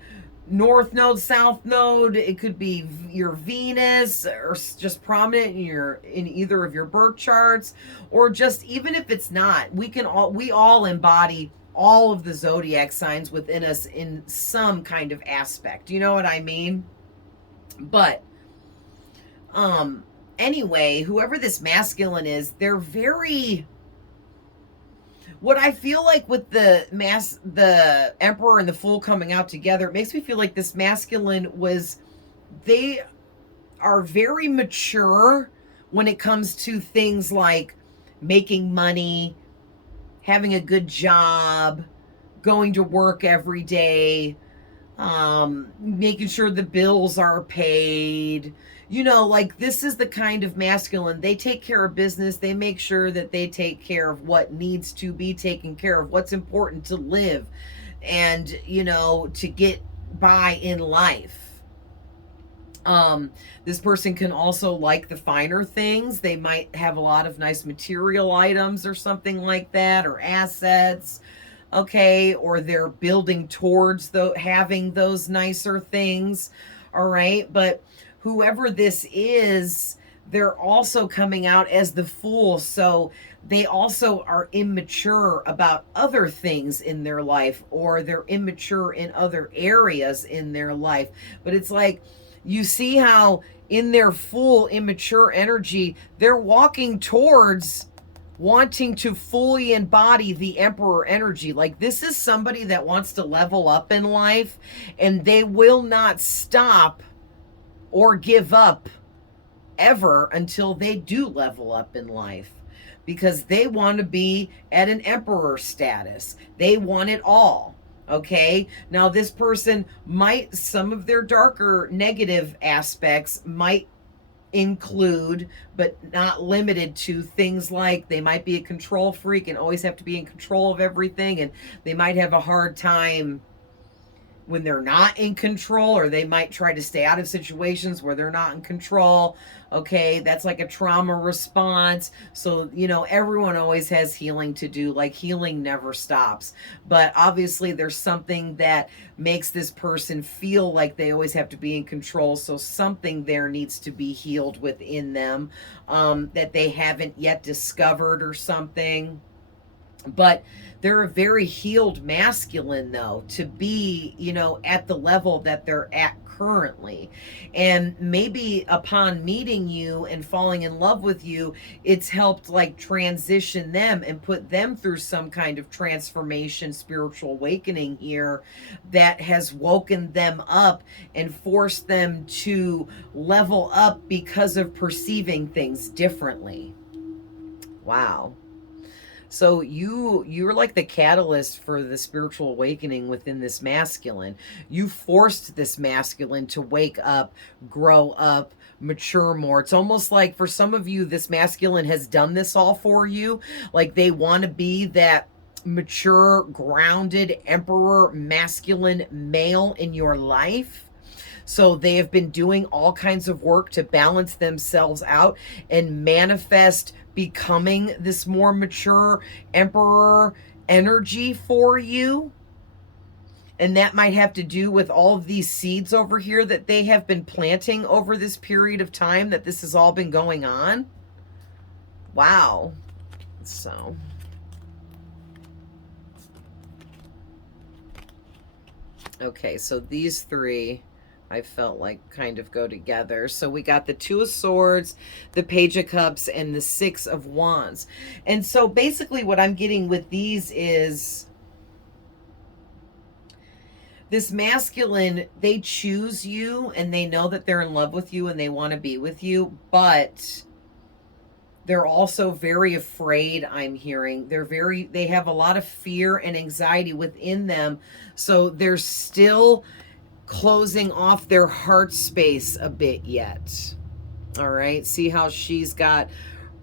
north node, south node. It could be your Venus, or just prominent in either of your birth charts, or just, even if it's not, we all embody all of the zodiac signs within us in some kind of aspect. You know what I mean? But anyway, whoever this masculine is, they're very, what I feel like with the Emperor and the Fool coming out together, it makes me feel like this masculine they are very mature when it comes to things like making money, having a good job, going to work every day, making sure the bills are paid. You know, like, this is the kind of masculine, they take care of business. They make sure that they take care of what needs to be taken care of, what's important to live and, you know, to get by in life. This person can also like the finer things. They might have a lot of nice material items or something like that, or assets. Okay, or they're building towards having those nicer things. All right, but whoever this is, they're also coming out as the Fool. So they also are immature about other things in their life, or they're immature in other areas in their life. But it's like, you see how in their Fool immature energy, they're walking towards wanting to fully embody the Emperor energy. Like, this is somebody that wants to level up in life, and they will not stop or give up ever until they do level up in life, because they want to be at an Emperor status. They want it all. Okay, now this person might, some of their darker negative aspects might include, but not limited to, things like they might be a control freak and always have to be in control of everything, and they might have a hard time when they're not in control, or they might try to stay out of situations where they're not in control. Okay, that's like a trauma response. So, everyone always has healing to do. Like, healing never stops. But obviously, there's something that makes this person feel like they always have to be in control. So, something there needs to be healed within them, that they haven't yet discovered, or something. But they're a very healed masculine, though, to be, at the level that they're at currently. And maybe upon meeting you and falling in love with you, it's helped like transition them and put them through some kind of transformation, spiritual awakening here, that has woken them up and forced them to level up because of perceiving things differently. Wow. So you're like the catalyst for the spiritual awakening within this masculine. You forced this masculine to wake up, grow up, mature more. It's almost like for some of you, this masculine has done this all for you. Like, they want to be that mature, grounded, emperor, masculine male in your life. So they have been doing all kinds of work to balance themselves out and manifest becoming this more mature emperor energy for you. And that might have to do with all of these seeds over here that they have been planting over this period of time that this has all been going on. Wow. So... okay, so these three I felt like kind of go together. So we got the Two of Swords, the Page of Cups, and the Six of Wands. And so basically what I'm getting with these is this masculine, they choose you and they know that they're in love with you and they want to be with you, but they're also very afraid, I'm hearing. They have a lot of fear and anxiety within them. So they're still closing off their heart space a bit yet. All right. See how she's got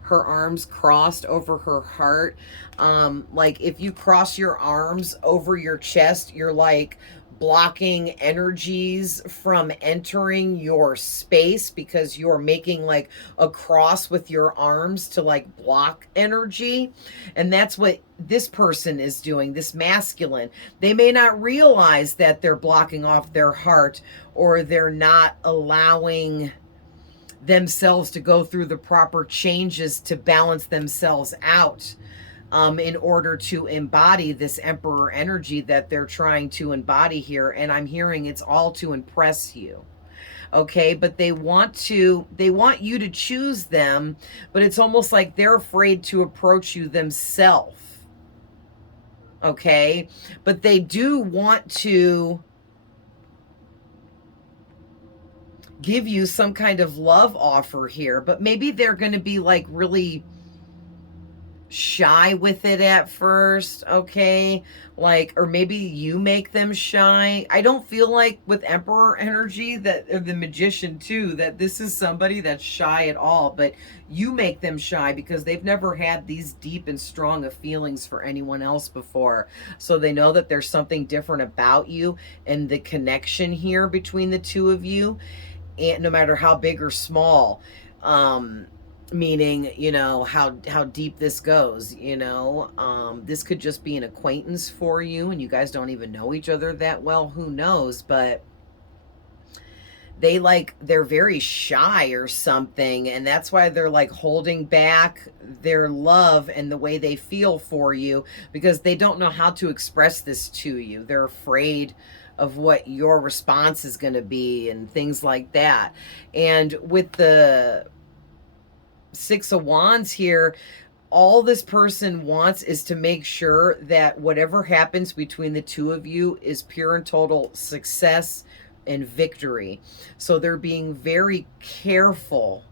her arms crossed over her heart. Like, if you cross your arms over your chest, you're like blocking energies from entering your space, because you're making like a cross with your arms to like block energy. And that's what this person is doing, this masculine. They may not realize that they're blocking off their heart, or they're not allowing themselves to go through the proper changes to balance themselves out, in order to embody this emperor energy that they're trying to embody here. And I'm hearing it's all to impress you. Okay, but they want you to choose them, but it's almost like they're afraid to approach you themselves. Okay, but they do want to give you some kind of love offer here, but maybe they're going to be like really shy with it at first. Okay, like, or maybe you make them shy. I don't feel like with emperor energy that, or the magician too, that this is somebody that's shy at all, but you make them shy because they've never had these deep and strong of feelings for anyone else before. So they know that there's something different about you and the connection here between the two of you, and no matter how big or small, meaning, how deep this goes, this could just be an acquaintance for you and you guys don't even know each other that well, who knows, but they're very shy or something, and that's why they're like holding back their love and the way they feel for you, because they don't know how to express this to you. They're afraid of what your response is going to be and things like that. And with the Six of Wands here, all this person wants is to make sure that whatever happens between the two of you is pure and total success and victory. So they're being very careful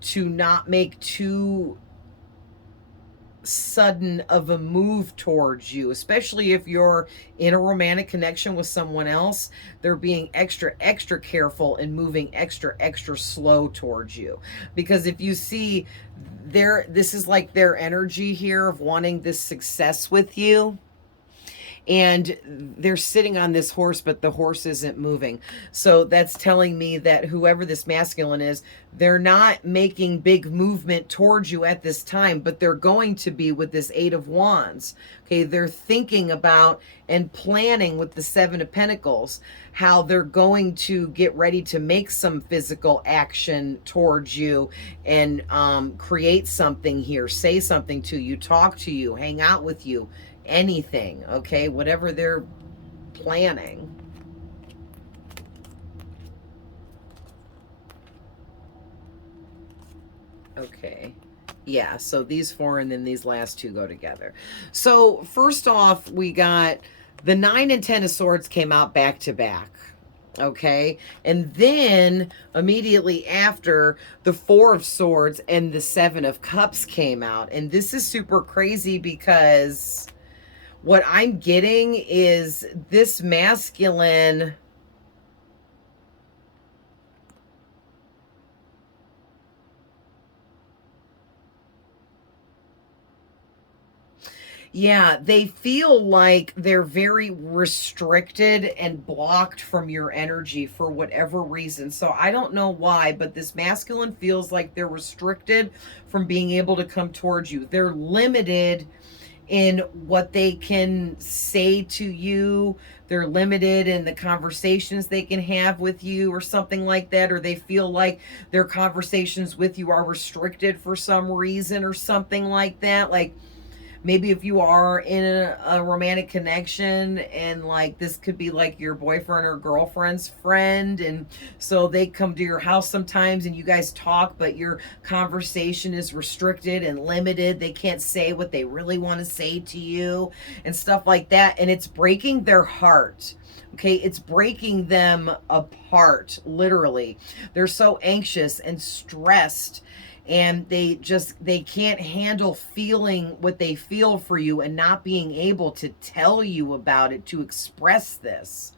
to not make too sudden of a move towards you, especially if you're in a romantic connection with someone else. They're being extra careful and moving extra slow towards you, because if you see this is like their energy here of wanting this success with you. and they're sitting on this horse, but the horse isn't moving. So that's telling me that whoever this masculine is, they're not making big movement towards you at this time, but they're going to be with this Eight of Wands. Okay, they're thinking about and planning with the Seven of Pentacles how they're going to get ready to make some physical action towards you and create something here, say something to you, talk to you, hang out with you, anything, okay, whatever they're planning. Okay. Yeah, so these four and then these last two go together. So first off, we got the 9 and 10 of Swords came out back to back. Okay. And then immediately after, the 4 of Swords and the 7 of Cups came out. And this is super crazy because what I'm getting is this masculine... Yeah, they feel like they're very restricted and blocked from your energy for whatever reason. So I don't know why, but this masculine feels like they're restricted from being able to come towards you. They're limited in what they can say to you. They're limited in the conversations they can have with you or something like that, or they feel like their conversations with you are restricted for some reason or something like that. Like, maybe if you are in a romantic connection and like this could be like your boyfriend or girlfriend's friend, and so they come to your house sometimes and you guys talk, but your conversation is restricted and limited. They can't say what they really want to say to you and stuff like that, and it's breaking their heart. Okay, it's breaking them apart, literally. They're so anxious and stressed, and they can't handle feeling what they feel for you and not being able to tell you about it, to express this.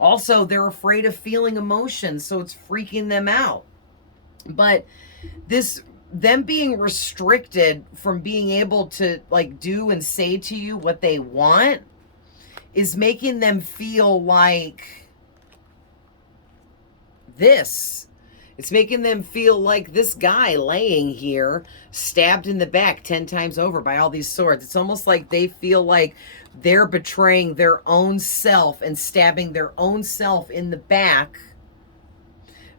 Also, they're afraid of feeling emotions, so it's freaking them out. But them being restricted from being able to like do and say to you what they want is making them feel like this. It's making them feel like this guy laying here, stabbed in the back 10 times over by all these swords. It's almost like they feel like they're betraying their own self and stabbing their own self in the back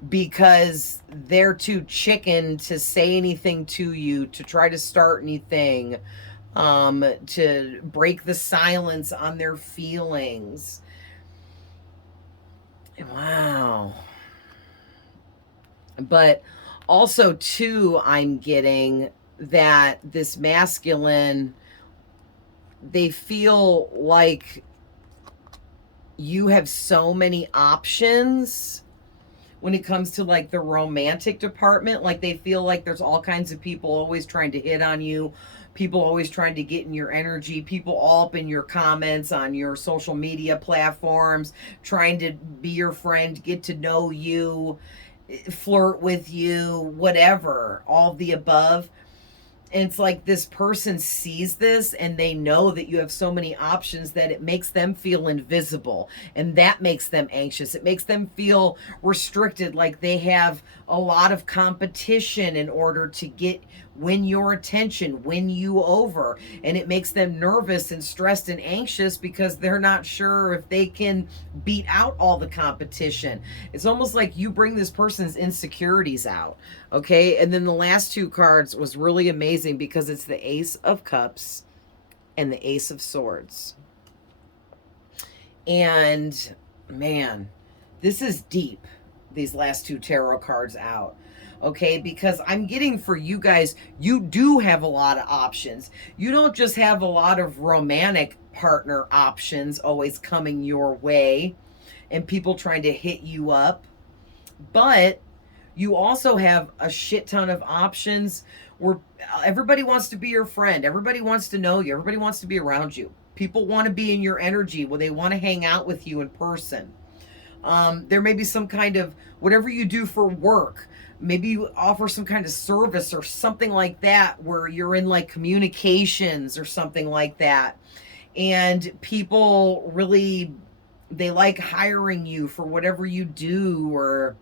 because they're too chicken to say anything to you, to try to start anything, to break the silence on their feelings. Wow. But also, too, I'm getting that this masculine, they feel like you have so many options when it comes to like the romantic department. Like they feel like there's all kinds of people always trying to hit on you, people always trying to get in your energy, people all up in your comments on your social media platforms, trying to be your friend, get to know you, flirt with you, whatever, all the above. And it's like this person sees this and they know that you have so many options that it makes them feel invisible, and that makes them anxious. It makes them feel restricted, like they have a lot of competition in order to win your attention, win you over. And it makes them nervous and stressed and anxious because they're not sure if they can beat out all the competition. It's almost like you bring this person's insecurities out. Okay, and then the last two cards was really amazing because it's the Ace of Cups and the Ace of Swords. And man, this is deep, these last two tarot cards out. Okay, because I'm getting for you guys, you do have a lot of options. You don't just have a lot of romantic partner options always coming your way and people trying to hit you up, but you also have a shit ton of options where everybody wants to be your friend. Everybody wants to know you. Everybody wants to be around you. People want to be in your energy. Well, they want to hang out with you in person. There may be some kind of, whatever you do for work, maybe you offer some kind of service or something like that where you're in like communications or something like that. and people really, they like hiring you for whatever you do or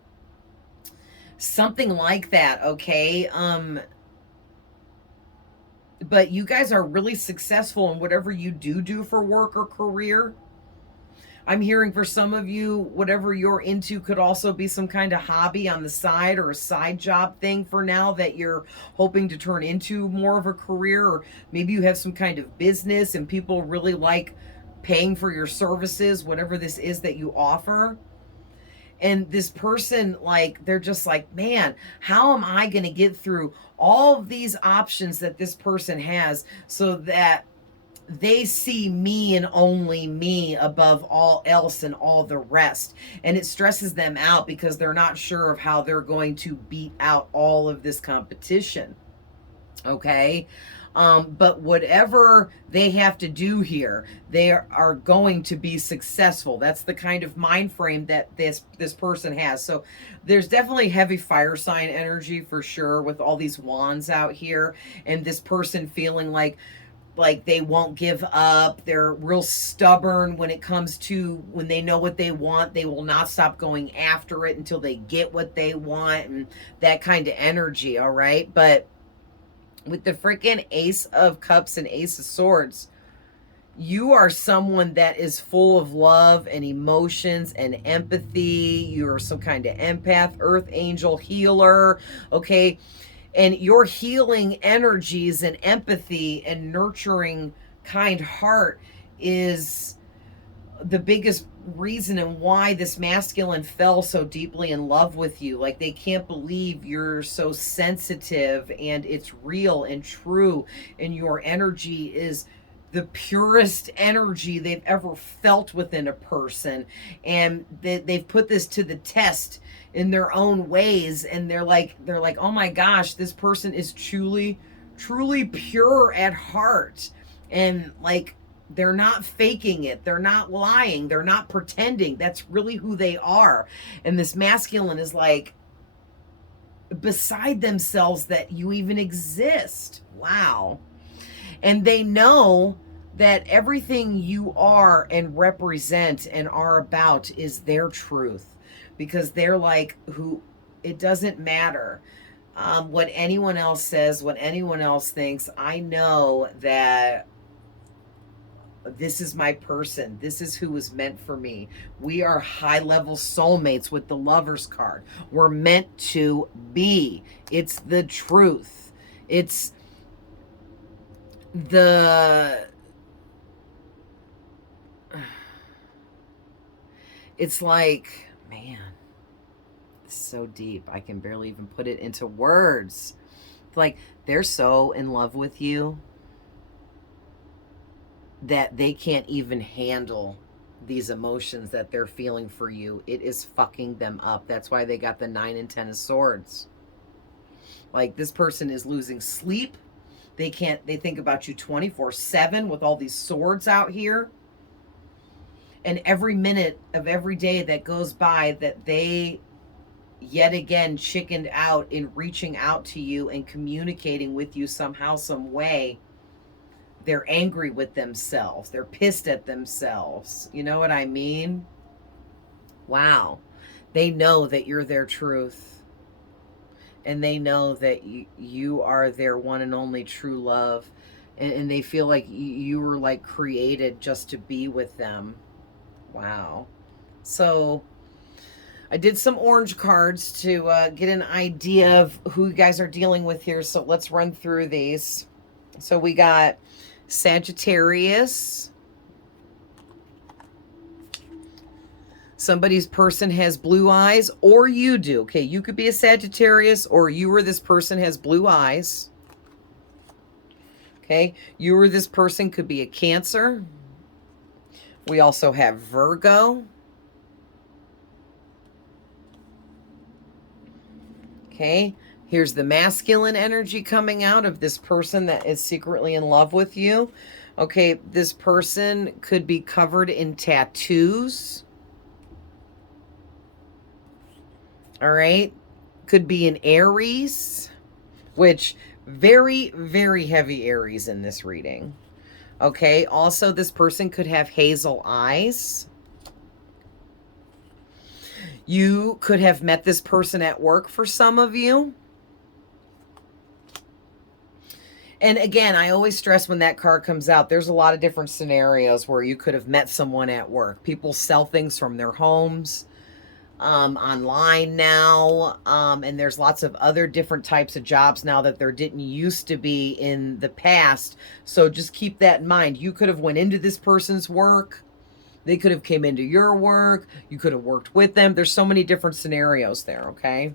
something like that, okay? But you guys are really successful in whatever you do for work or career. I'm hearing for some of you, whatever you're into could also be some kind of hobby on the side or a side job thing for now that you're hoping to turn into more of a career. Or maybe you have some kind of business and people really like paying for your services, whatever this is that you offer. And this person, like, they're just like, man, how am I going to get through all of these options that this person has so that they see me and only me above all else and all the rest? And it stresses them out because they're not sure of how they're going to beat out all of this competition. Okay. But whatever they have to do here, they are going to be successful. That's the kind of mind frame that this person has. So there's definitely heavy fire sign energy for sure with all these wands out here, and this person feeling like they won't give up. They're real stubborn when it comes to when they know what they want. They will not stop going after it until they get what they want, and that kind of energy. All right. But with the freaking Ace of Cups and Ace of Swords, you are someone that is full of love and emotions and empathy. You're some kind of empath, earth angel, healer, okay? And your healing energies and empathy and nurturing kind heart is the biggest reason and why this masculine fell so deeply in love with you. Like, they can't believe you're so sensitive and it's real and true, and your energy is the purest energy they've ever felt within a person. And they've put this to the test in their own ways, and they're like, oh my gosh, this person is truly pure at heart. And like, they're not faking it. They're not lying. They're not pretending. That's really who they are. And this masculine is like beside themselves that you even exist. Wow. And they know that everything you are and represent and are about is their truth, because they're like, who, it doesn't matter what anyone else says, what anyone else thinks. I know that this is my person. This is who is meant for me. We are high-level soulmates with the Lover's card. We're meant to be. It's the truth. It's the... It's like, man, it's so deep. I can barely even put it into words. It's like they're so in love with you that they can't even handle these emotions that they're feeling for you. It is fucking them up. That's why they got the 9 and 10 of Swords. Like, this person is losing sleep. They think about you 24/7 with all these swords out here. And every minute of every day that goes by that they yet again chickened out in reaching out to you and communicating with you somehow, some way, they're angry with themselves. They're pissed at themselves. You know what I mean? Wow. They know that you're their truth. And they know that you are their one and only true love. And they feel like you were like created just to be with them. Wow. So I did some orange cards to get an idea of who you guys are dealing with here. So let's run through these. So we got Sagittarius. Somebody's person has blue eyes, or you do. Okay, you could be a Sagittarius, or you or this person has blue eyes. Okay, you or this person could be a Cancer. We also have Virgo. Okay, here's the masculine energy coming out of this person that is secretly in love with you. Okay, this person could be covered in tattoos. All right, could be an Aries, which very, very heavy Aries in this reading. Okay, also this person could have hazel eyes. You could have met this person at work for some of you. And again, I always stress when that card comes out, there's a lot of different scenarios where you could have met someone at work. People sell things from their homes, online now, and there's lots of other different types of jobs now that there didn't used to be in the past. So just keep that in mind. You could have went into this person's work. They could have came into your work. You could have worked with them. There's so many different scenarios there, okay?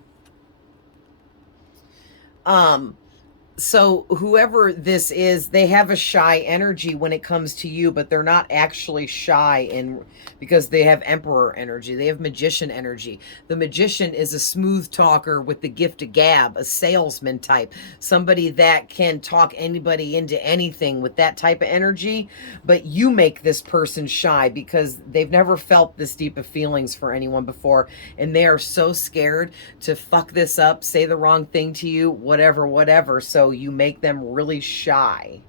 So whoever this is, they have a shy energy when it comes to you, but they're not actually shy because they have emperor energy. They have magician energy. The magician is a smooth talker with the gift of gab, a salesman type, somebody that can talk anybody into anything with that type of energy. But you make this person shy because they've never felt this deep of feelings for anyone before, and they are so scared to fuck this up, say the wrong thing to you, whatever. So you make them really shy.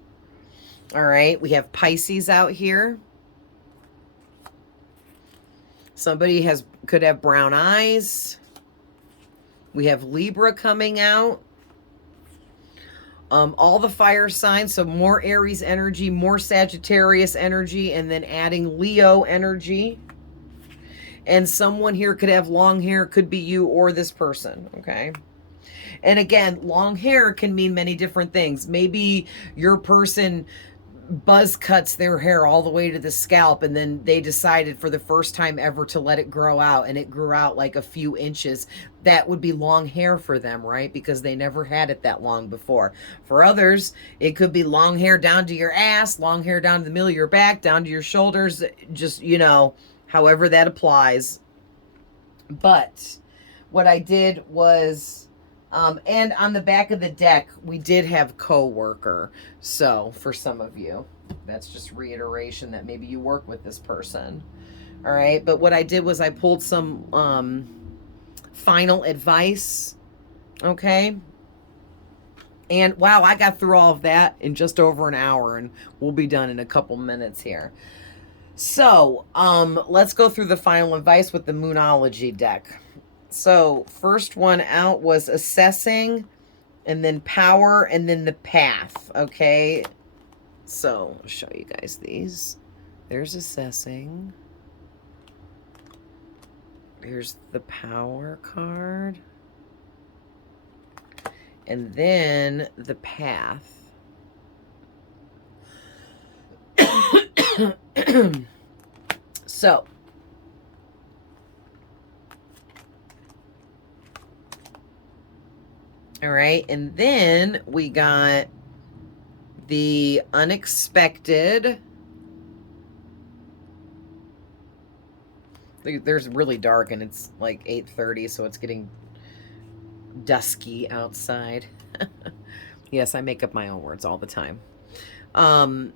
All right, we have Pisces out here. Somebody could have brown eyes. We have Libra coming out. All the fire signs, so more Aries energy, more Sagittarius energy, and then adding Leo energy. And someone here could have long hair, could be you or this person, okay? And again, long hair can mean many different things. Maybe your person buzz cuts their hair all the way to the scalp, and then they decided for the first time ever to let it grow out, and it grew out like a few inches. That would be long hair for them, right? Because they never had it that long before. For others, it could be long hair down to your ass, long hair down to the middle of your back, down to your shoulders, just, however that applies. But what I did was, and on the back of the deck, we did have co-worker. So for some of you, that's just reiteration that maybe you work with this person. All right. But what I did was I pulled some final advice. Okay. And wow, I got through all of that in just over an hour, and we'll be done in a couple minutes here. So let's go through the final advice with the Moonology deck. So first one out was assessing, and then power, and then the path. Okay. So I'll show you guys these. There's assessing. Here's the power card. And then the path. So all right, and then we got the unexpected. There's really dark, and it's like 8:30, so it's getting dusky outside. Yes, I make up my own words all the time.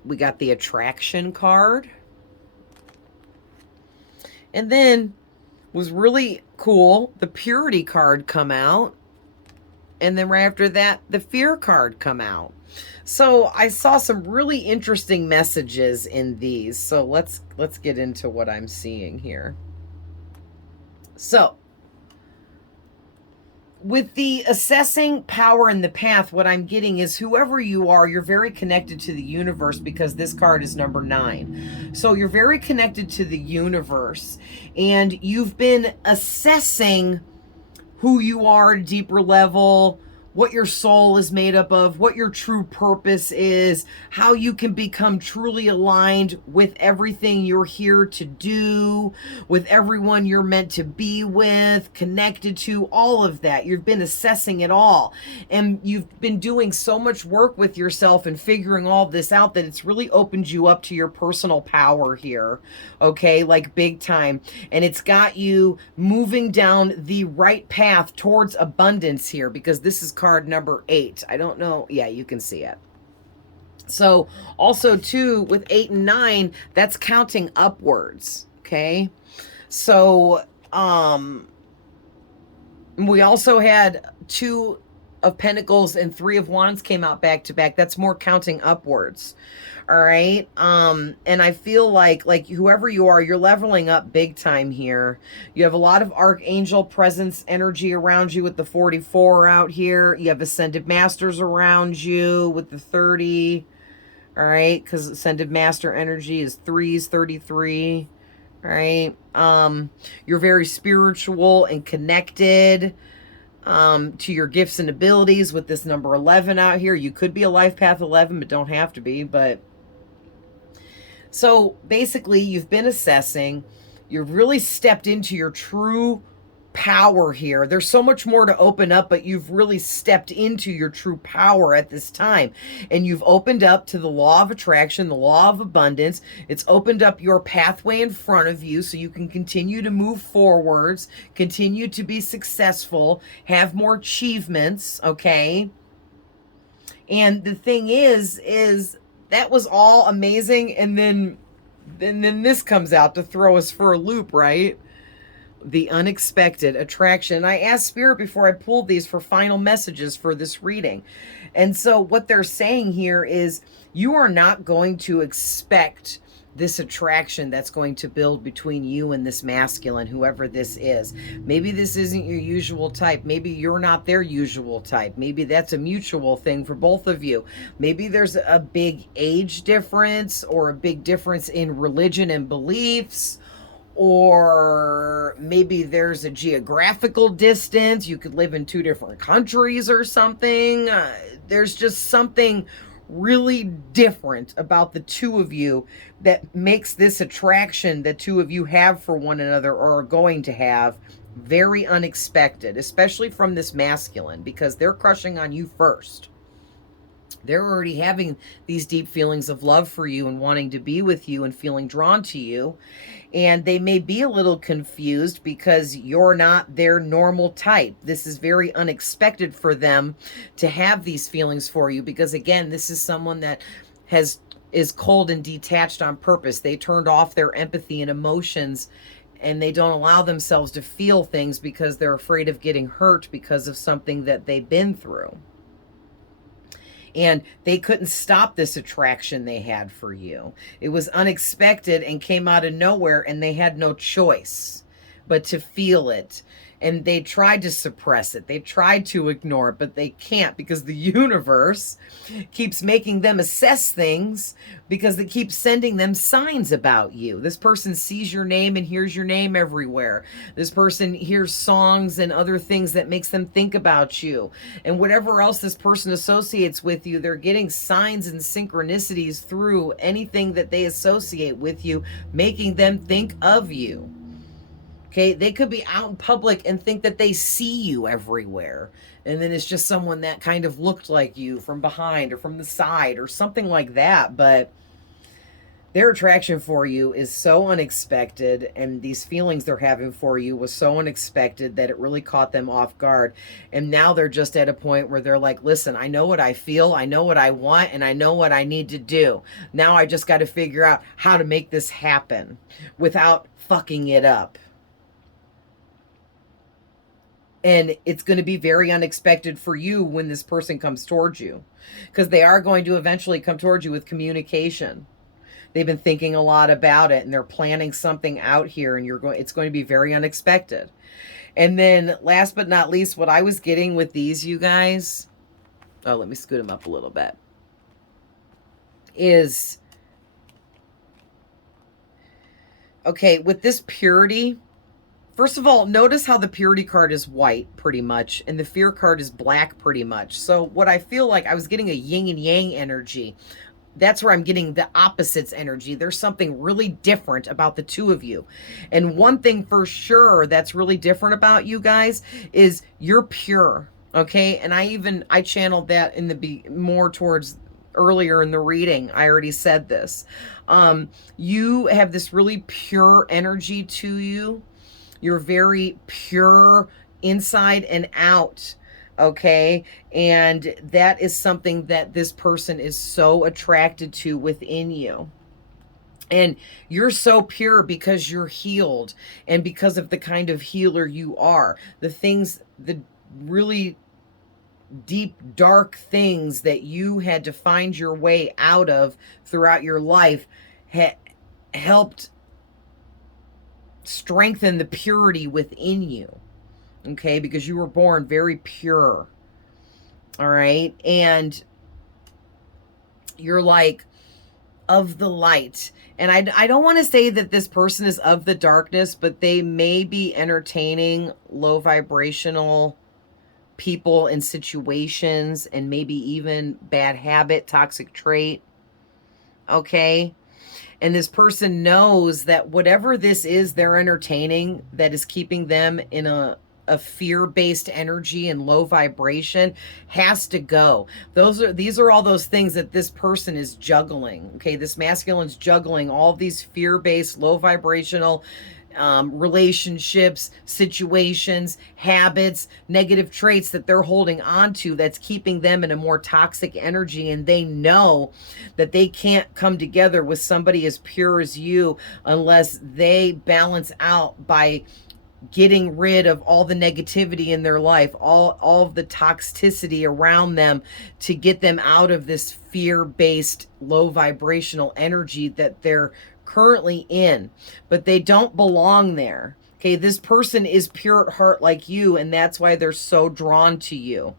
We got the attraction card. And then was really cool, the purity card come out. And then right after that, the fear card come out. So I saw some really interesting messages in these. So let's get into what I'm seeing here. So with the assessing, power, and the path, what I'm getting is whoever you are, you're very connected to the universe, because this card is number 9. So you're very connected to the universe, and you've been assessing who you are at a deeper level, what your soul is made up of, what your true purpose is, how you can become truly aligned with everything you're here to do, with everyone you're meant to be with, connected to, all of that. You've been assessing it all. And you've been doing so much work with yourself and figuring all this out that it's really opened you up to your personal power here. Okay, like big time. And it's got you moving down the right path towards abundance here, because this is card number 8. I don't know. Yeah, you can see it. So also too, with 8 and 9, that's counting upwards. Okay. So, we also had 2 of Pentacles and Three of Wands came out back to back. That's more counting upwards. All right. And I feel like whoever you are, you're leveling up big time here. You have a lot of archangel presence energy around you with the 44 out here. You have ascended masters around you with the 30. All right, because ascended master energy is 3's 33. All right. You're very spiritual and connected to your gifts and abilities with this number 11 out here. You could be a life path 11, but don't have to be. But so basically, you've been assessing, you've really stepped into your true power here. There's so much more to open up, but you've really stepped into your true power at this time. And you've opened up to the law of attraction, the law of abundance. It's opened up your pathway in front of you so you can continue to move forwards, continue to be successful, have more achievements, okay? And the thing is that was all amazing, and then this comes out to throw us for a loop, right? The unexpected attraction. I asked Spirit before I pulled these for final messages for this reading. And so what they're saying here is you are not going to expect this attraction that's going to build between you and this masculine, whoever this is. Maybe this isn't your usual type. Maybe you're not their usual type. Maybe that's a mutual thing for both of you. Maybe there's a big age difference or a big difference in religion and beliefs, or maybe there's a geographical distance. You could live in 2 different countries or something. There's just something really different about the two of you that makes this attraction that two of you have for one another or are going to have very unexpected, especially from this masculine, because they're crushing on you first. They're already having these deep feelings of love for you and wanting to be with you and feeling drawn to you. And they may be a little confused because you're not their normal type. This is very unexpected for them to have these feelings for you because, again, this is someone that is cold and detached on purpose. They turned off their empathy and emotions, and they don't allow themselves to feel things because they're afraid of getting hurt because of something that they've been through. And they couldn't stop this attraction they had for you. It was unexpected and came out of nowhere, and they had no choice but to feel it. And they tried to suppress it. They tried to ignore it, but they can't because the universe keeps making them assess things because it keeps sending them signs about you. This person sees your name and hears your name everywhere. This person hears songs and other things that makes them think about you. And whatever else this person associates with you, they're getting signs and synchronicities through anything that they associate with you, making them think of you. Okay, they could be out in public and think that they see you everywhere. And then it's just someone that kind of looked like you from behind or from the side or something like that. But their attraction for you is so unexpected, and these feelings they're having for you was so unexpected that it really caught them off guard. And now they're just at a point where they're like, listen, I know what I feel, I know what I want, and I know what I need to do. Now I just got to figure out how to make this happen without fucking it up. And it's going to be very unexpected for you when this person comes towards you, because they are going to eventually come towards you with communication. They've been thinking a lot about it, and they're planning something out here, and it's going to be very unexpected. And then last but not least, what I was getting with these, you guys, oh, let me scoot them up a little bit, is, okay, with this purity, first of all, notice how the purity card is white pretty much, and the fear card is black pretty much. So what I feel like I was getting a yin and yang energy. That's where I'm getting the opposites energy. There's something really different about the two of you. And one thing for sure that's really different about you guys is you're pure, okay? And I channeled that in the more towards earlier in the reading. I already said this. You have this really pure energy to you. You're very pure inside and out, okay? And that is something that this person is so attracted to within you. And you're so pure because you're healed and because of the kind of healer you are. The things, the really deep, dark things that you had to find your way out of throughout your life helped strengthen the purity within you. Okay, because you were born very pure. All right. And you're like of the light. And I don't want to say that this person is of the darkness, but they may be entertaining low vibrational people and situations, and maybe even bad habit, toxic trait. Okay. And this person knows that whatever this is they're entertaining that is keeping them in a fear-based energy and low vibration has to go. These are all those things that this person is juggling. Okay, this masculine's juggling all these fear-based, low vibrational relationships, situations, habits, negative traits that they're holding on to that's keeping them in a more toxic energy. And they know that they can't come together with somebody as pure as you unless they balance out by getting rid of all the negativity in their life, all of the toxicity around them, to get them out of this fear-based low vibrational energy that they're currently in. But they don't belong there. Okay, this person is pure at heart like you, and that's why they're so drawn to you.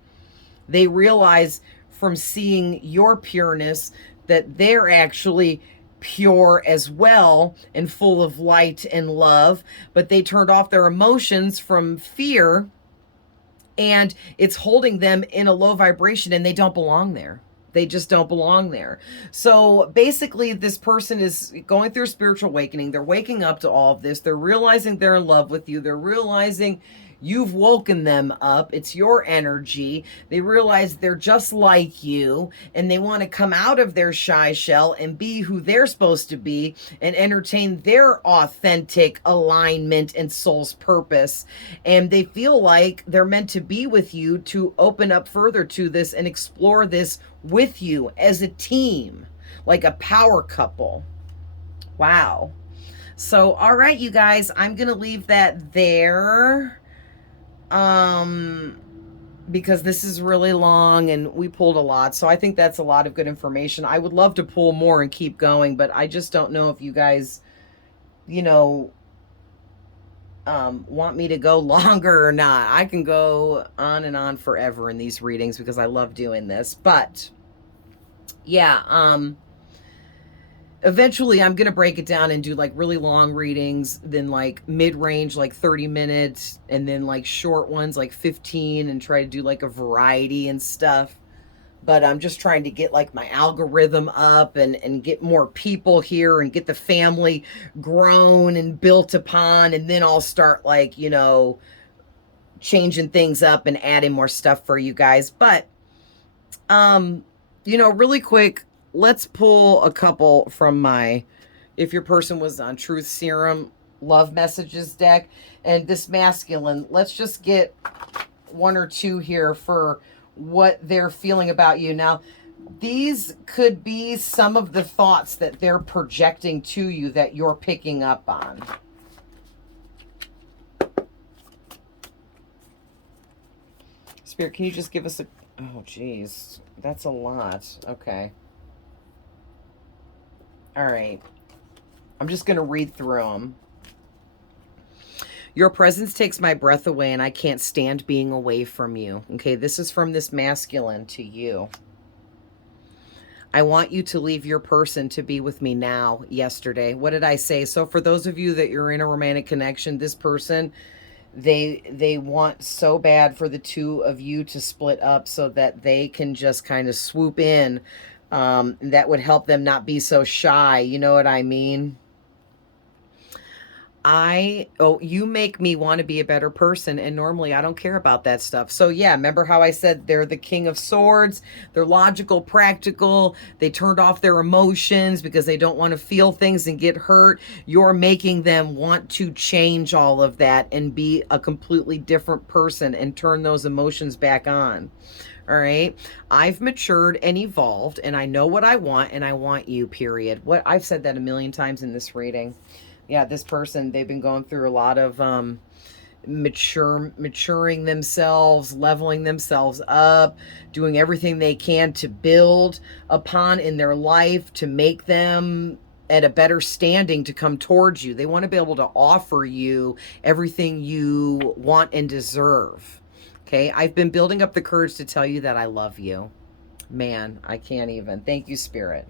They realize from seeing your pureness that they're actually pure as well and full of light and love, but they turned off their emotions from fear, and it's holding them in a low vibration, and they don't belong there. They just don't belong there. So basically, this person is going through a spiritual awakening. They're waking up to all of this. They're realizing they're in love with you. They're realizing you've woken them up. It's your energy. They realize they're just like you, and they want to come out of their shy shell and be who they're supposed to be and entertain their authentic alignment and soul's purpose. And they feel like they're meant to be with you to open up further to this and explore this with you as a team, like a power couple. Wow. So, all right, you guys, I'm going to leave that there. Because this is really long and we pulled a lot. So I think that's a lot of good information. I would love to pull more and keep going, but I just don't know if you guys, you know, want me to go longer or not. I can go on and on forever in these readings because I love doing this. But yeah, eventually I'm going to break it down and do like really long readings, then like mid-range, like 30 minutes, and then like short ones, like 15, and try to do like a variety and stuff. But I'm just trying to get like my algorithm up and get more people here and get the family grown and built upon. And then I'll start like, you know, changing things up and adding more stuff for you guys. But, you know, really quick, let's pull a couple from my, if your person was on Truth Serum Love Messages deck. And this masculine, let's just get one or two here for what they're feeling about you. Now, these could be some of the thoughts that they're projecting to you that you're picking up on. Spirit, can you just give us a, oh geez, that's a lot. Okay. All right. I'm just going to read through them. Your presence takes my breath away, and I can't stand being away from you. Okay, this is from this masculine to you. I want you to leave your person to be with me now, yesterday. What did I say? So for those of you that you're in a romantic connection, this person, they want so bad for the two of you to split up so that they can just kind of swoop in. That would help them not be so shy. You know what I mean? You make me want to be a better person, and normally I don't care about that stuff. So yeah, remember how I said they're the King of Swords? They're logical, practical. They turned off their emotions because they don't want to feel things and get hurt. You're making them want to change all of that and be a completely different person and turn those emotions back on. All right. I've matured and evolved, and I know what I want, and I want you, period. What I've said that a million times in this reading. Yeah, this person, they've been going through a lot of maturing themselves, leveling themselves up, doing everything they can to build upon in their life to make them at a better standing to come towards you. They want to be able to offer you everything you want and deserve. Okay, I've been building up the courage to tell you that I love you. Man, I can't even. Thank you, Spirit.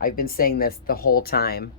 I've been saying this the whole time.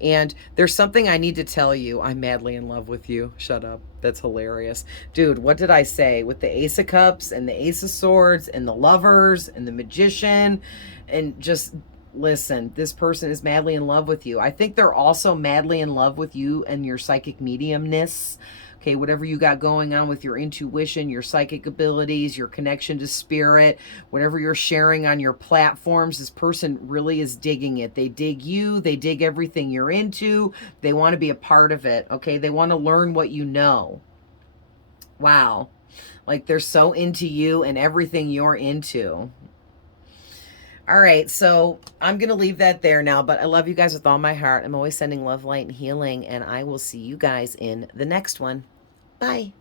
And there's something I need to tell you. I'm madly in love with you. Shut up. That's hilarious. Dude, what did I say? With the Ace of Cups and the Ace of Swords and the Lovers and the Magician, and just listen, this person is madly in love with you. I think they're also madly in love with you and your psychic mediumness. Okay, whatever you got going on with your intuition, your psychic abilities, your connection to spirit, whatever you're sharing on your platforms, this person really is digging it. They dig you. They dig everything you're into. They want to be a part of it. Okay, they want to learn what you know. Wow. Like they're so into you and everything you're into. All right, so I'm going to leave that there now, but I love you guys with all my heart. I'm always sending love, light, and healing, and I will see you guys in the next one. Bye.